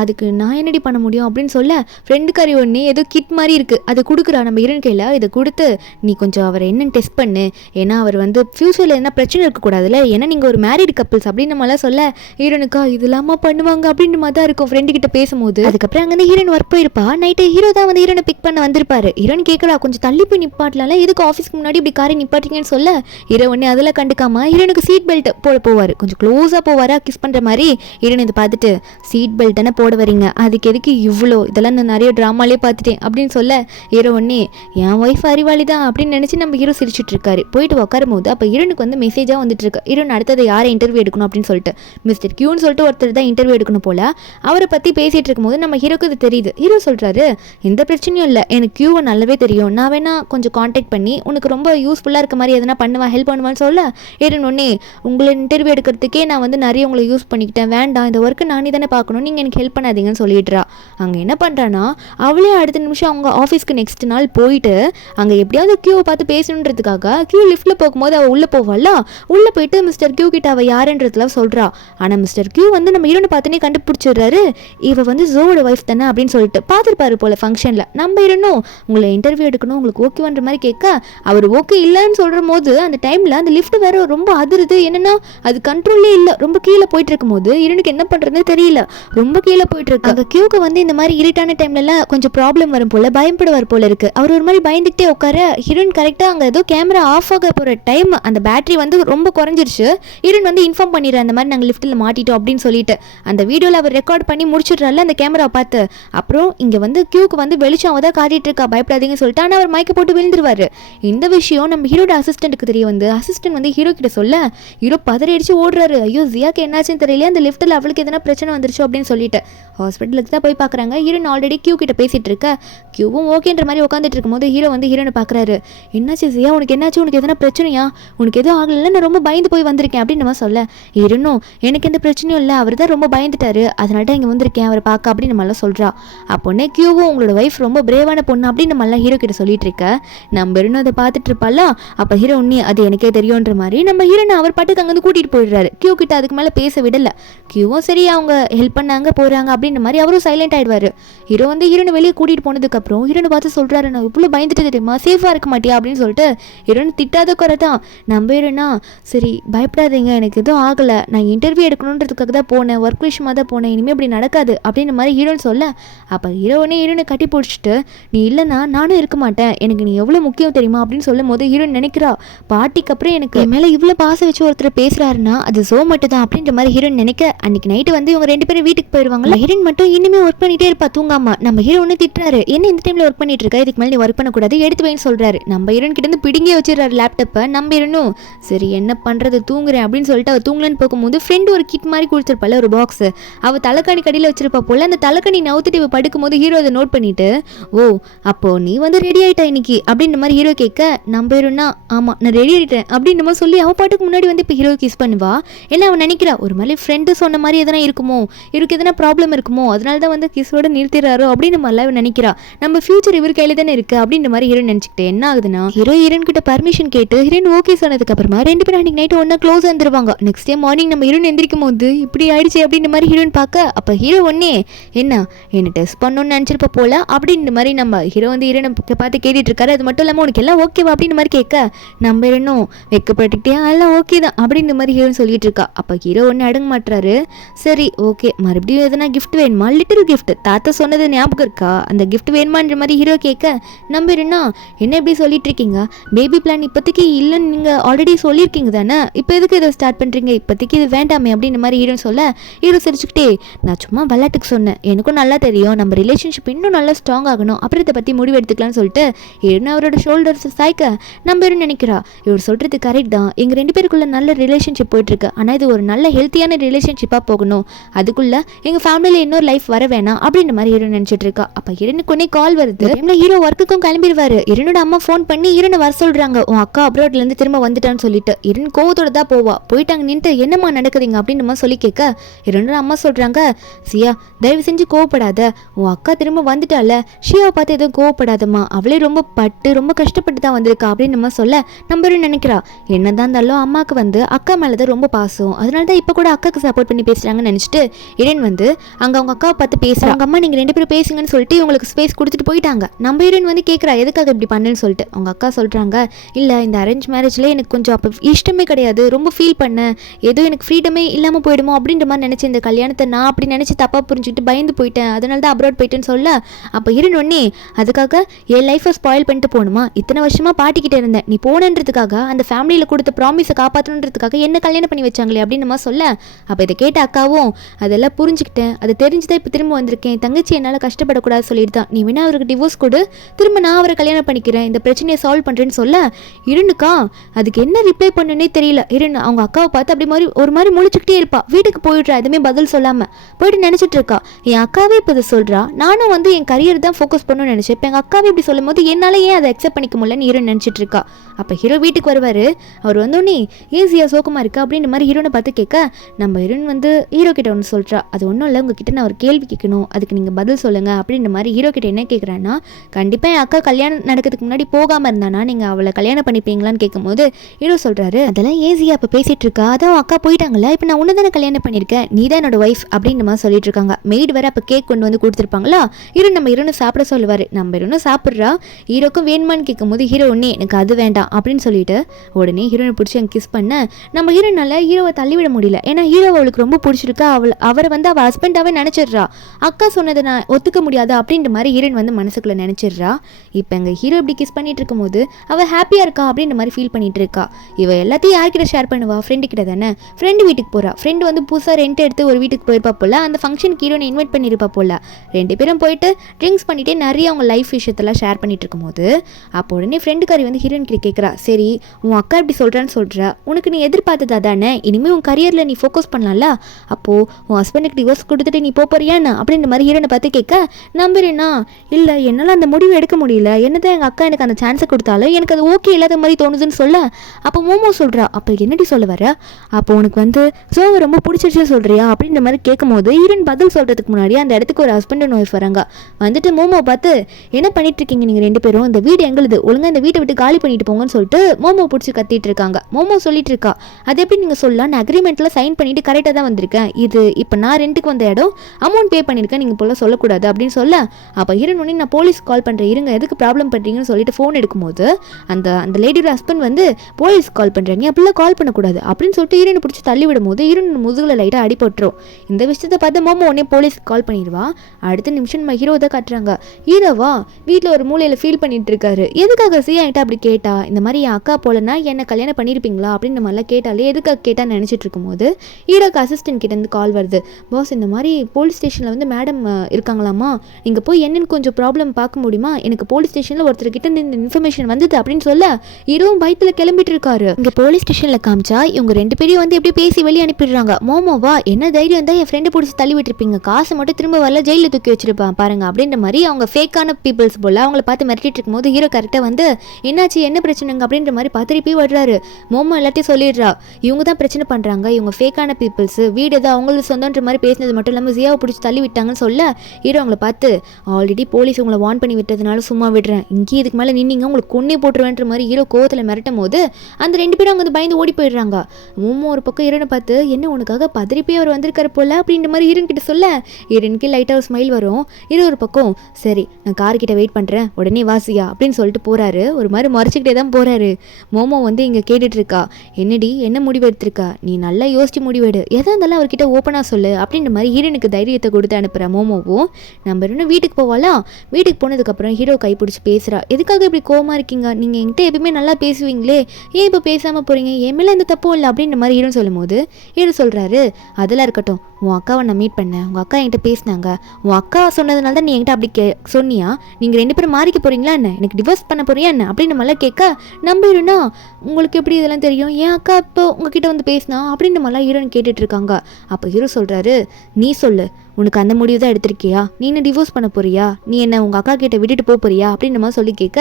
அதுக்கு நான் என்னடி பண்ண முடியும் அப்படின்னு சொல்ல ஃப்ரெண்டுக்காரி ஒன்று ஏதோ கிட் மாதிரி இருக்குது அதை கொடுக்குறா நம்ம ஹீரோன் கையில். இதை கொடுத்து நீ கொஞ்சம் அவரை என்னன்னு டெஸ்ட் பண்ணு, ஏன்னா அவர் வந்து ஃபியூச்சரில் என்ன பிரச்சனை இருக்கக்கூடாதுல்ல, ஏன்னா நீங்கள் ஒரு மேரிட் கப்பிள்ஸ் அப்படின்னு நம்மளாம் சொல்ல ஹீரோனுக்கா இது இல்லாமல் பண்ணுவாங்க அப்படின்ற மாதிரி தான் இருக்கும் ஃப்ரெண்டு கிட்ட பேசும்போது. அதுக்கப்புறம் அங்கே வந்து ஹீரோன் ஒர்க் போயிருப்பா. நைட்டு ஹீரோ தான் வந்து ஹீரோனை பிக் பண்ண வந்திருப்பாரு. ஹீரோன் கேட்குறா கொஞ்சம் தள்ளி போய் நிப்பாட்டலாம், எதுக்கு ஆஃபீஸ்க்கு முன்னாடி இப்படி காரை நிப்பாட்டிங்கன்னு சொல்ல ஹீரோ ஒன்று அதெல்லாம் கண்டுக்காம ஹீரோனுக்கு சீட் பெல்ட் போட போவார், கொஞ்சம் க்ளோஸாக போவாரா கிஸ் பண்ணுற மாதிரி. ஹீரோன் இதை பார்த்துட்டு சீட் பெல்ட் தானே போட வரீங்க, அதுக்கு எதுக்கு இவ்வளோ, இதெல்லாம் நான் நிறைய ட்ராமாலே பார்த்துட்டேன் அப்படின்னு சொல்ல ஹீரோ ஒன்னே என் ஒய்ஃப் அறிவாளி தான் அப்படின்னு நினச்சி நம்ம ஹீரோ சிரிச்சுட்டு இருக்காரு. போயிட்டு உட்காரும் போது அப்போ ஹீரோனுக்கு வந்து மெசேஜாக வந்துட்டு இருக்கு. ஹீரோன் அடுத்தது யாரை இன்டர்வியூ எடுக்கணும் அப்படின்னு சொல்லிட்டு மிஸ்டர் கியூன்னு சொல்லிட்டு ஒருத்தர் தான் இன்டர்வியூ எடுக்கணும் போல. அவரை பற்றி பேசிகிட்டு இருக்கும்போது நம்ம ஹீரோக்கு இது தெரியுது. ஹீரோ சொல்கிறாரு எந்த பிரச்சனையும் இல்லை, எனக்கு கியூவை நல்லாவே தெரியும், நான் வேணா கொஞ்சம் காண்டாக்ட் பண்ணி உனக்கு ரொம்ப யூஸ்ஃபுல்லாக இருக்க மாதிரி எதனா பண்ணுவேன் ஹெல்ப் பண்ணுவான்னு சொல்ல ஹீரோன் ஒன்னே உங்களை இன்டர்வியூ எடுக்கிறதுக்கே நான் வந்து நிறைய உங்களை யூஸ் பண்ணிக்கிட்டேன், வேண்டாம் இந்த ஒர்க்கு நானே தானே பார்க்கணும், நீங்கள் எனக்கு ஹெல்ப் பண்ணாதீங்கன்னு சொல்லிடுறா. அங்கே என்ன பண்ணுறான்னா அவளே அடுத்த நிமிஷம் அவங்க ஆஃபீஸ்க்கு நெக்ஸ்ட் நாள் போயிட்டு அங்கே எப்படியாவது கியூவை பார்த்து பேசணுன்றதுக்காக கியூ லிஃப்ட்டில் போகும்போது அவள் உள்ளே போவாளா, உள்ளே போயிட்டு மிஸ்டர் கியூ கிட்ட அவள் யாருன்றதுலாம் சொல்கிறா. ஆனால் மிஸ்டர் கியூ வந்து நம்ம ஹீரோனை பார்த்துனே கண்டுபிடிச்சிடுறாரு, இவ வந்து ஜோவோட ஒய்ஃப் தானே அப்படின்னு சொல்லிட்டு பார்த்துருப்பாரு போல ஃபங்க்ஷனில். நம்ம ஹீரோனும் உங்களை இன்டர்வியூ எடுக்கணும் உங்களுக்கு ஓகேவான்ற மாதிரி கேட்க அவர் ஓகே இல்லைன்னு சொல்கிற போது அந்த டைமில் அந்த லிஃப்ட் வேற ரொம்ப அதிருது. என்னன்னா அது கண்ட்ரோல்லே இல்லை, ரொம்ப கீழே போயிட்டு இருக்கும் போது ஹீரோனுக்கு என்ன பண்ணுறதுன்னு தெரியல, ரொம்ப கீழே போயிட்டு இருக்கு. அந்த கியூக்கு வந்து இந்த மாதிரி இரிட்டான டைம்லலாம் கொஞ்சம் ப்ராப்ளம் வரும் போல, பயப்படுவார் போல இருக்கு. அவர் ஒரு மாதிரி பயந்துகிட்டே உட்கார ஹீரோயின் கரெக்டாக அங்கே ஏதோ கேமரா ஆஃப் ஆக போகிற டைம் அந்த பேட்டரி வந்து ரொம்ப குறைஞ்சிருச்சு. ஹீரோயின் வந்து இன்ஃபார்ம் பண்ணிடுற அந்த மாதிரி நாங்கள் லிஃப்ட்டில் மாட்டிட்டோம் அப்படின்னு சொல்லிட்டு அந்த வீடியோவில் அவர் ரெக்கார்ட் பண்ணி முடிச்சிடுறால அந்த கேமரா பார்த்து. அப்புறம் இங்கே வந்து கியூக்கு வந்து வெளிச்சம் அவள் தான் காட்டிட்டு இருக்கா பயப்படாதீங்கன்னு சொல்லிட்டு, ஆனால் அவர் மயக்க போட்டு விழுந்துருவார். இந்த விஷயம் நம்ம ஹீரோட அசிஸ்டண்ட்டுக்கு தெரிய வந்து அசிஸ்டன்ட் வந்து ஹீரோ கிட்ட சொல்ல ஹீரோ பதறி அடிச்சு ஓடுறாரு. ஐயோ ஜியாக்கு என்னாச்சுன்னு தெரியல, அந்த லிஃப்ட்டில் அவளுக்கு எதனா பிரச்சனை வந்துருச்சு அப்படின்னு சொல்லிட்டு ஹாஸ்பிட்டலுக்கு தான் போய் பார்க்குறாங்க. ஹீரோயின் ஆல்ரெடி கியூ கிட்ட பேசிட்டு இருக்க, கியூவும் ஓகேன்ற மாதிரி உட்காந்துட்டு இருக்கும்போது ஹீரோ வந்து ஹீரோனை பார்க்குறாரு. என்னாச்சு ஜியா உனக்கு என்னாச்சு, உனக்கு எதனா பிரச்சனையா, உனக்கு எதுவும் ஆகலைன்னா நான் ரொம்ப பயந்து போய் வந்திருக்கேன் அப்படின்னு நம்ம சொல்ல ஹீரோனும் எனக்கு எந்த பிரச்சனையும் இல்லை, அவர் தான் ரொம்ப பயந்துட்டாரு அதனால தான் இங்கே வந்திருக்கேன் அவரை பார்க்க அப்படின்னு நம்மளாம் சொல்கிறா. அப்போன்னே கியூவும் உங்களோட ஒய்ஃப் ரொம்ப பிரேவான பொண்ணு அப்படின்னு நம்மளாம் ஹீரோ கிட்ட சொல்லிட்டு இருக்க. நம்ம ஹீரோனும் அதை பார்த்துட்டு இருப்பாளா. அப்போ ஹீரோ உன்னி அது எனக்கே தெரியுன்ற மாதிரி நம்ம ஹீரோனை அவர் பாட்டுக்கு அங்கே வந்து கூட்டிகிட்டு போயிடுறாரு. கியூ கிட்ட அதுக்கு மேலே பேச விடலை. கியூவும் சரி அவங்க ஹெல்ப் பண்ணாங்க போகிறாங்க அப்படின்ற மாதிரி அவரும் சைலண்ட் ஆயிடுவார். ஹீரோ வந்து ஹீரோனை வெளியே கூட்டிகிட்டு போனதுக்கப்புறம் ஹீரோனை பார்த்து சொல்கிறாரு நான் இவ்வளோ பயந்துட்டு தெரியுமா, சேஃபாக இருக்க மாட்டியா அப்படின்னு சொல்லிட்டு ஹீரோன் திட்டாத குறை தான். நம்ம ஹீரோனா சரி பயப்படாதீங்க எனக்கு எதுவும் ஆகலை, நான் இன்டர்வியூ எடுக்கணுன்றதுக்காக தான் போனேன், ஒர்க் விஷயமாக தான் போனேன், இனிமேல் இப்படி நடக்காது அப்படின்ற மாதிரி ஹீரோன்னு சொல்ல அப்போ ஹீரோனே ஹீரோனை கட்டி பிடிச்சிட்டு நீ இல்லைனா நானும் இருக்க மாட்டேன், எனக்கு நீ எவ்வளோ முக்கியம் தெரியுமா அப்படின்னு சொல்லும் போது ஹீரோன் நினைக்கிறா பாட்டிக்கு அப்புறம் எனக்கு மேலே இவ்வளோ ஆசை வச்சு ஒருத்தர் பேசுறாருன்னா அது ஜோ மட்டும் தான் அப்படின்ற மாதிரி ஹீரோயின் நினைக்க அன்னைக்கு நைட்டு வந்து இவங்க 2 பேரும் வீட்டுக்கு போயிடுவாங்கல்ல. ஹீரோயின் மட்டும் இன்னுமே ஒர்க் பண்ணிட்டே இருப்பா தூங்காம. நம்ம ஹீரோ ஒன்று திட்டுறாரு, என்ன இந்த டைம்ல ஒர்க் பண்ணிட்டு இருக்க, இதுக்கு மேலே நீ ஒர்க் பண்ணக்கூடாது, எடுத்து வைன்னு சொல்றாரு. நம்ம ஹீரோயின் கிட்ட இருந்து பிடிங்கே வச்சிடறாரு லேப்டாப்பை. நம்ம ஹீரோனும் சரி என்ன பண்றது தூங்குறேன் அப்படின்னு சொல்லிட்டு அவ தூங்கலன்னு போகும்போது ஃப்ரெண்டு ஒரு கிட் மாதிரி கொடுத்துருப்பால ஒரு பாக்ஸ், அவ தலைக்காணி கடியில் வச்சிருப்பா போல. அந்த தலைக்காணி நவுத்திட்டு இவ படுக்கும் போது ஹீரோ அதை நோட் பண்ணிட்டு ஓ அப்போ நீ வந்து ரெடி ஆயிட்டா இன்னைக்கு அப்படின்ற மாதிரி ஹீரோ கேட்க நம்ம ஹீரோனா ஆமா நான் ரெடி ஆயிட்டேன் அப்படின்ற மாதிரி சொல்லி அவ பாட்டுக்கு முன்னாடி வந்து இப்போ ஹீரோ கிஸ் பண்ணுவா. ஏன்னா அவன் நினைக்கிறா ஒரு மாதிரி ஃப்ரெண்டு சொன்ன மாதிரி எதனா இருக்குமோ, இவருக்கு எதனா ப்ராப்ளம் இருக்குமோ, அதனால தான் வந்து கிஸோட நிறுத்திடுறாரோ அப்படின்னு மாதிரிலாம் நினைக்கிறா. நம்ம ஃபியூச்சர் இவர் கையில தானே இருக்கு அப்படின்ற மாதிரி ஹீரோ நினைச்சுக்கிட்டு என்ன ஆகுதுன்னா ஹீரோயின் கிட்ட பர்மிஷன் கேட்டு ஹீரோயின் ஓகே சொன்னதுக்கு அப்புறமா 2 பேரும் அன்னைக்கு நைட் ஒன்னா க்ளோஸ் வந்துருவாங்க. நெக்ஸ்ட் டே மார்னிங் நம்ம ஹீரோயின் எந்திரிக்கும் போது இப்படி ஆயிடுச்சு அப்படின்ற மாதிரி ஹீரோயின் பார்க்க அப்ப ஹீரோ ஒன்னே என்ன டெஸ்ட் பண்ணணும்னு நினைச்சிருப்ப போல அப்படின்ற மாதிரி நம்ம ஹீரோ வந்து ஹீரோனை பார்த்து கேட்டுட்டு இருக்காரு. அது மட்டும் இல்லாம உனக்கு எல்லாம் ஓகேவா அப்படின்ற மாதிரி கேட்க நம்ம ஹீரோனும் வெக்கப்பட்டுக்கிட்டே எல்லாம் ஓகே தான் அப்படின்ற மாதிரி ஹீரோன்னு சொல்லிட்டு இருக்கா. அப்ப ஹீரோ ஒன்னு அடங்க மாட்டாரு. சரி ஓகே மறுபடியும் எதனா கிஃப்ட் வேணுமா, லிட்டில் கிஃப்ட் தாத்தா சொன்னது ஞாபகம் இருக்கா, அந்த கிஃப்ட் வேணுமான்ற மாதிரி ஹீரோ கேட்க நம்ம ஹீரோனா என்ன எப்படி சொல்லிட்டு இருக்கீங்க, பேபி பிளான் இப்போதைக்கு இல்லைன்னு நீங்க ஆல்ரெடி சொல்லியிருக்கீங்க தானே, இப்போ எதுக்கு இதை ஸ்டார்ட் பண்றீங்க, இப்போதைக்கு இது வேண்டாமே அப்படின்ற மாதிரி ஹீரோன்னு சொல்ல ஹீரோ சிரிச்சுக்கிட்டே நான் சும்மா விளையாட்டுக்கு சொன்னேன், எனக்கும் நல்லா தெரியும் நம்ம ரிலேஷன்ஷிப் இன்னும் நல்லா ஸ்ட்ராங் ஆகணும், அப்புறம் இதை பற்றி முடிவு எடுத்துக்கலாம்னு சொல்லிட்டு ஹீரோன்னு அவரோட ஷோல்டர்ஸ் சாய்க்க நம்ம ஹீரோன்னு நினைக்கிறா இவர் சொல்றது கரெக்ட் தான், எங்க 2 பேருக்குள்ள நல்ல ரிலேஷன்ஷிப் போயிட்டு இருக்கு, ஆனா இது ஒரு நல்ல ஹெல்த்தியான ரிலேஷன்ஷிப்பா போகணும், அதுக்குள்ள எங்க ஃபேமிலியில இன்னொரு லைஃப் வர வேணாம் அப்படின்ற மாதிரி ஹீரோ நினைச்சிட்டு இருக்கா. அப்ப ஹீரோனுக்கு ஒன்னே கால் வருது. ஹீரோ ஒர்க்குக்கும் கிளம்பிடுவாரு. ஹீரோனோட அம்மா ஃபோன் பண்ணி ஹீரோனை வர சொல்றாங்க, உன் அக்கா அப்ராட்ல இருந்து திரும்ப வந்துட்டான்னு சொல்லிட்டு. ஹீரோன் கோவத்தோட தான் போவா. போயிட்டாங்க நின்று என்னம்மா நடக்குதுங்க அப்படின்னு சொல்லி கேட்க ஹீரோனோட அம்மா சொல்றாங்க சியா தயவு செஞ்சு கோவப்படாத, உன் அக்கா திரும்ப வந்துட்டால, ஷியாவை பார்த்து எதுவும் கோவப்படாதம்மா, அவளே ரொம்ப கஷ்டப்பட்டு தான் வந்திருக்கா அப்படின்னு சொல்ல நம்ம நினைக்கிறா என்னதான் இருந்தாலும் அம்மாவுக்கு வந்து அக்கா மேலதான் ரொம்ப பாசம், அதனாலதான் இப்ப கூட அக்காக்கு சப்போர்ட் பண்ணி பேசுறாங்கன்னு நினைச்சிட்டு ஹீரோன் வந்து அங்க அவங்க அக்காவை பார்த்து பேசுறாங்க. அவங்க அம்மா நீங்க 2 பேரும் பேசுங்கன்னு சொல்லிட்டு இவங்களுக்கு ஸ்பேஸ் கொடுத்துட்டு போயிட்டாங்க. நம்ம ஹீரோன் வந்து கேட்கறா எதுக்காக இப்படி பண்ணுன்னு சொல்லிட்டு. அவங்க அக்கா சொல்றாங்க இல்ல இந்த அரேஞ்ச் மேரேஜ்ல எனக்கு கொஞ்சம் அப்ப இஷ்டமே கிடையாது, ரொம்ப ஃபீல் பண்ணேன், ஏதோ எனக்கு ஃப்ரீடமே இல்லாம போயிடுமோ அப்படின்ற மாதிரி நினைச்சேன், இந்த கல்யாணத்தை நான் அப்படி நினைச்சு தப்பா புரிஞ்சுக்கிட்டு பயந்து போயிட்டேன், அதனால தான் அப்ராட் போயிட்டேன்னு சொல்ல அப்ப ஹீரோன் ஒன்னே அதுக்காக என் லைஃபை ஸ்பாயில் பண்ணிட்டு போகணுமா, இத்தனை வருஷமா பாட்டிக்கிட்ட இருந்தேன், நீ போனன்றதுக்காக அந்த ஃபேமிலியில கொடுத்த ப்ராமிஸை காப்பாற்றணுன்றதுக்காக என்ன கல்யாணம் பண்ணி வச்சாங்களே அப்படின்னு சொல்ல அப்போ இதை கேட்ட அக்காவும் அதெல்லாம் புரிஞ்சுக்கிட்டேன், அது தெரிஞ்சுதான் இப்போ திரும்ப வந்திருக்கேன், தங்கச்சி என்னால் கஷ்டப்படக்கூடாது சொல்லிட்டு தான், நீ வேணா அவருக்கு டிவோர்ஸ் கொடு, திரும்ப நான் அவரை கல்யாணம் பண்ணிக்கிறேன், இந்த பிரச்சனையை சால்வ் பண்ணுறேன்னு சொல்ல இருந்துக்கா அதுக்கு என்ன ரிப்ளை பண்ணுன்னே தெரியல. இருந்து அவங்க அக்காவை பார்த்து அப்படி மாதிரி ஒரு மாதிரி முழிச்சுக்கிட்டே இருப்பா. வீட்டுக்கு போயிடுறா எதுவுமே பதில் சொல்லாமல் போயிட்டு நினச்சிட்டு இருக்கா என் அக்காவே இப்போ இதை சொல்கிறா, நானும் வந்து என் கரியர் தான் ஃபோக்கஸ் பண்ணணும்னு நினச்சேன், இப்போ எங்கள் அக்காவே இப்படி சொல்லும் போது என்னால் ஏன் அதை அக்செப்ட் பண்ணிக்க முடியலன்னு ஹீரோ நினச்சிட்டு இருக்கா. அப்போ ஹீரோ வீட்டுக்கு வருவார். அவர் வந்தோடனே ஈஸியாக சோகமாக இருக்கா அப்படின்ற மாதிரி ஹீரோனை பார்த்து கேட்க நம்ம ஹீரோன் வந்து ஹீரோ கிட்ட ஒன்று சொல்கிறா, அது ஒன்றும் இல்லை உங்ககிட்ட நான் ஒரு கேள்வி கேட்கணும், அதுக்கு நீங்கள் பதில் சொல்லுங்கள் அப்படின்ற மாதிரி ஹீரோ கிட்ட என்ன கேட்குறான்னா கண்டிப்பாக என் அக்கா கல்யாணம் நடக்கிறதுக்கு முன்னாடி போகாமல் இருந்தானா நீங்கள் அவளை கல்யாணம் பண்ணிப்பீங்களான்னு கேட்கும்போது ஹீரோ சொல்கிறாரு அதெல்லாம் ஈஸியாக இப்போ பேசிகிட்டு இருக்கா, அதான் அக்கா போயிட்டாங்களா, இப்போ நான் உன்னை தானே கல்யாணம் பண்ணியிருக்கேன், நீ தான் என்னோட ஒய்ஃப் அப்படின்ற மாதிரி சொல்லிட்டு இருக்காங்க. மெய்டு வேற அப்போ கேக் கொண்டு வந்து கொடுத்துருப்பாங்களா, ஹீரோ நம்ம ஹீரோனை சாப்பிட சொல்லுவார். நம்ம ஹீரோனை சாப்பிட்றா, ஹீரோக்கும் வேணுமான்னு கேட்கும்போது ஹீரோ ஒன்னே எனக்கு அது வேண்டாம் அப்படின்னு சொல்லிட்டு உடனே ஹீரோனை பிடிச்சி அங்கே கிஸ் பண்ண நம்ம ஹீரோனால ஹீரோவை தள்ளிவிட முடியல. ஏன்னா ஹீரோ அவளுக்கு ரொம்ப பிடிச்சிருக்கா, அவரை வந்து அவள் ஹஸ்பண்டாவே நினைச்சிடுறா. அக்கா சொன்னதை நான் ஒத்துக்க முடியாது அப்படின்ற மாதிரி ஹீரோயின் வந்து மனசுக்குள்ள நினைச்சிடுறா. இப்போ எங்க ஹீரோ இப்படி கிஸ் பண்ணிட்டு இருக்கும் போது அவள் ஹாப்பியா இருக்கா அப்படின்ற மாதிரி ஃபீல் பண்ணிட்டு இருக்கா. இவ எல்லாத்தையும் யார்கிட்ட ஷேர் பண்ணுவா, ஃப்ரெண்டு கிட்ட தானே. ஃப்ரெண்டு வீட்டுக்கு போறா. ஃப்ரெண்டு வந்து புதுசாக ரெண்ட் எடுத்து ஒரு வீட்டுக்கு போயிருப்பா போல, அந்த ஃபங்க்ஷனுக்கு ஹீரோனை இன்வைட் பண்ணியிருப்பா போல. 2 பேரும் போயிட்டு ட்ரிங்க்ஸ் பண்ணிட்டு நிறைய அவங்க லைஃப் விஷயத்தெல்லாம் ஷேர் பண்ணிட்டு இருக்கும்போது அப்போ உடனே ஃப்ரெண்டுக்காரி வந்து ஹீரோயின் கிட்ட கேட்குறா, சரி உன் அக்கா இப்படி சொல்கிறான்னு சொல்கிற, உனக்கு நீ எதிர்பார்த்ததா தானே, இனிமேல் உன் கரியரில் நீ ஃபோக்கஸ் பண்ணலாம்ல, அப்போது உன் ஹஸ்பண்டுக்கு டிவோர்ஸ் கொடுத்துட்டு நீ போறியான்னு அப்படின்ற மாதிரி ஹீரோனை பார்த்து கேட்க நம்புறேன்னா இல்லை என்னால் அந்த முடிவு எடுக்க முடியல, என்னதான் எங்கள் அக்கா எனக்கு அந்த சான்ஸை கொடுத்தாலும் எனக்கு அது ஓகே இல்லாத மாதிரி தோணுதுன்னு சொல்ல அப்போ மோமோ சொல்கிறா, அப்போ என்னடி சொல்ல வர, அப்போ உனக்கு வந்து ஜோவை ரொம்ப பிடிச்சிருச்சுன்னு சொல்கிறியா அப்படின்ற மாதிரி கேட்கும் போது ஹீரோயின் பதில் சொல்கிறதுக்கு முன்னாடி அந்த இடத்துக்கு ஒரு ஹஸ்பண்ட் அண்ட் ஒய்ஃப் வராங்க. வந்துட்டு மோமோ பார்த்து என்ன பண்ணிட்டு இருக்கீங்க நீங்கள் 2 பேரும், இந்த வீடு எங்களுது, ஒழுங்காக இந்த வீட்டை விட்டு காலி பண்ணிட்டு போங்கன்னு சொல்லிட்டு மோமோ பிடிச்சி கத்திட்டு இருக்காங்க. மோமோ சொல்லிட்டு இருக்கா, அது எப்படி நீங்கள் சொல்லலாம், நான் அக்ரிமெண்ட்டில் சைன் பண்ணிட்டு கரெக்டாக தான் வந்திருக்கேன், இது இப்போ நான் ரெண்டுக்கு வந்த இடம், அமௌண்ட் பே பண்ணியிருக்கேன், நீங்கள் போல சொல்லக்கூடாது அப்படின்னு சொல்ல அப்போ ஹீரோன் உடனே நான் போலீஸ் கால் பண்ணுறேன், இருங்க எதுக்கு ப்ராப்ளம் பண்ணுறீங்கன்னு சொல்லிட்டு ஃபோன் எடுக்கும்போது அந்த லேடியோட ஹஸ்பண்ட் வந்து போலீஸ் கால் பண்ணுறேன், நீ அப்படிலாம் கால் பண்ணக்கூடாது அப்படின்னு சொல்லிட்டு ஹீரோனை பிடிச்சி தள்ளி விடும்போது ஹீரோன் முதுகில் லைட்டாக அடிபட்டுரும். இந்த விஷயத்தை பார்த்து மோமோ உடனே போலீஸ்க்கு கால் பண்ணிடுவா. அடுத்த நிமிஷம் நம்ம ஹீரோ தான் காட்டுறாங்க. ஹீரோவா வீட்டில் ஒரு மூலையில் ஃபீல் பண்ணிட்டு இருக்காரு. எதுக்காக சியா என்கிட்ட அப்படி கேட்டா, இந்த மாதிரி என் அக்கா போலன்னா என்னை கல்யாணம் பண்ணியிருப்பீங்களா போகிறீங்களா அப்படின்ற மாதிரிலாம் கேட்டாலே எதுக்காக கேட்டால் நினச்சிட்டு இருக்கும்போது ஹீரோக்கு அசிஸ்டன்ட் கிட்டேருந்து கால் வருது. பாஸ் இந்த மாதிரி போலீஸ் ஸ்டேஷனில் வந்து மேடம் இருக்காங்களாமா, நீங்கள் போய் என்னென்னு கொஞ்சம் ப்ராப்ளம் பார்க்க முடியுமா, எனக்கு போலீஸ் ஸ்டேஷனில் ஒருத்தர்கிட்ட இந்த இன்ஃபர்மேஷன் வந்தது அப்படின்னு சொல்ல ஹீரோவும் பயத்தில் கிளம்பிட்டு இருக்காரு. இங்கே போலீஸ் ஸ்டேஷனில் காமிச்சா இவங்க 2 பேரையும் வந்து எப்படி பேசி வெளியே அனுப்பிடுறாங்க. மோமோவா என்ன தைரியம் தான் என் ஃப்ரெண்டை பிடிச்சி தள்ளி விட்டுருப்பீங்க, காசு மட்டும் திரும்ப வரல, ஜெயிலில் தூக்கி வச்சிருப்பான் பாருங்க அப்படின்ற மாதிரி அவங்க ஃபேக்கான பீப்புள்ஸ் போல் அவங்கள பார்த்து மிரட்டிட்டு இருக்கும்போது ஹீரோ கரெக்டாக வந்து என்னாச்சு என்ன பிரச்சனைங்க அப்படின்ற மாதிரி பார்த்து திருப்பி வர்றாரு. மோமோ எல்லாத்தையும் சொல்லிடுறா, இவங்க தான் பிரச்சனை பண்ணுறாங்க, இவங்க ஃபேக்கான பீப்புள்ஸ், வீடு ஏதோ அவங்களுக்கு சொந்தன்ற மாதிரி பேசினது மட்டும் இல்லாமல் ஜியாவை பிடிச்சி தள்ளி விட்டாங்கன்னு சொல்ல ஹீரோ அவங்கள பார்த்து ஆல்ரெடி போலீஸ் உங்களை வார்ன் பண்ணி விட்டதுனால சும்மா விடுறேன், இங்கேயும் இதுக்கு மேலே நின்னீங்க உங்களுக்கு கொன்னே போட்டுருவேன்ற மாதிரி ஹீரோ கோவத்தில் மிரட்டும் போது அந்த 2 பேரும் அங்கே வந்து பயந்து ஓடி போயிடுறாங்க. மோமோ ஒரு பக்கம் ஹீரோனை பார்த்து என்ன உனக்காக பதறிப்பே அவர் வந்திருக்காரு போல அப்படின்ற மாதிரி ஹீரோன் கிட்ட சொல்ல ஹீரோனுக்கு லைட்டாக ஒரு ஸ்மைல் வரும். ஹீரோ ஒரு பக்கம் சரி நான் கார்கிட்ட வெயிட் பண்ணுறேன் உடனே வாசியா அப்படின்னு சொல்லிட்டு போகிறாரு. ஒரு மாதிரி மறைச்சிக்கிட்டே தான் போகிறாரு. மோமோ வந்து இங்கே கேட்டுட்டு இருக்கா, என்னடி என்ன முடிவு எடுத்திருக்கா, நீ நல்லா யோசிச்சு முடிவெடு, எதாக இருந்தாலும் அவர்கிட்ட ஓப்பனாக சொல்லு அப்படின்ற மாதிரி ஹீரோனுக்கு தைரியத்தை கொடுத்து அனுப்புகிற மோமோவும் நம்ம இன்னும் வீட்டுக்கு போவாலாம். வீட்டுக்கு போனதுக்கப்புறம் ஹீரோ கைப்பிடிச்சி பேசுகிறா, எதுக்காக இப்படி கோவமாக இருக்கீங்க, நீங்கள் என்கிட்ட எப்பவுமே நல்லா பேசுவீங்களே, ஏன் இப்போ பேசாமல் போகிறீங்க, என் மேலே எந்த தப்பும் இல்லை அப்படின்ற மாதிரி ஹீரோ சொல்லும் போது ஹீரோ சொல்கிறாரு, அதெல்லாம் இருக்கட்டும், உன் அக்காவை நான் மீட் பண்ணேன், உங்கள் அக்கா என்கிட்ட பேசினாங்க, உன் அக்கா சொன்னதுனால தான் நீ என்கிட்ட அப்படி சொன்னியா, நீங்கள் 2 பேரும் மாறிக்க போகிறீங்களா என்ன, எனக்கு டிவோர்ஸ் பண்ண போறியா என்ன அப்படின்னு மாதிரிலாம் கேட்க நம்பிடுனா உங்களுக்கு எப்படி இதெல்லாம் தெரியும், என் அக்கா இப்போ உங்ககிட்ட வந்து பேசினா அப்படின்ற மாதிரிலாம் ஹீரோன்னு கேட்டுட்டு இருக்காங்க. அப்போ ஹீரோ சொல்கிறாரு, நீ சொல்லு உனக்கு அந்த முடிவு தான் எடுத்திருக்கியா, நீ என்ன டிவோர்ஸ் பண்ண போறியா, நீ என்ன உங்கள் அக்கா கிட்ட விட்டுட்டு போறியா அப்படின்ற மாதிரி சொல்லி கேட்க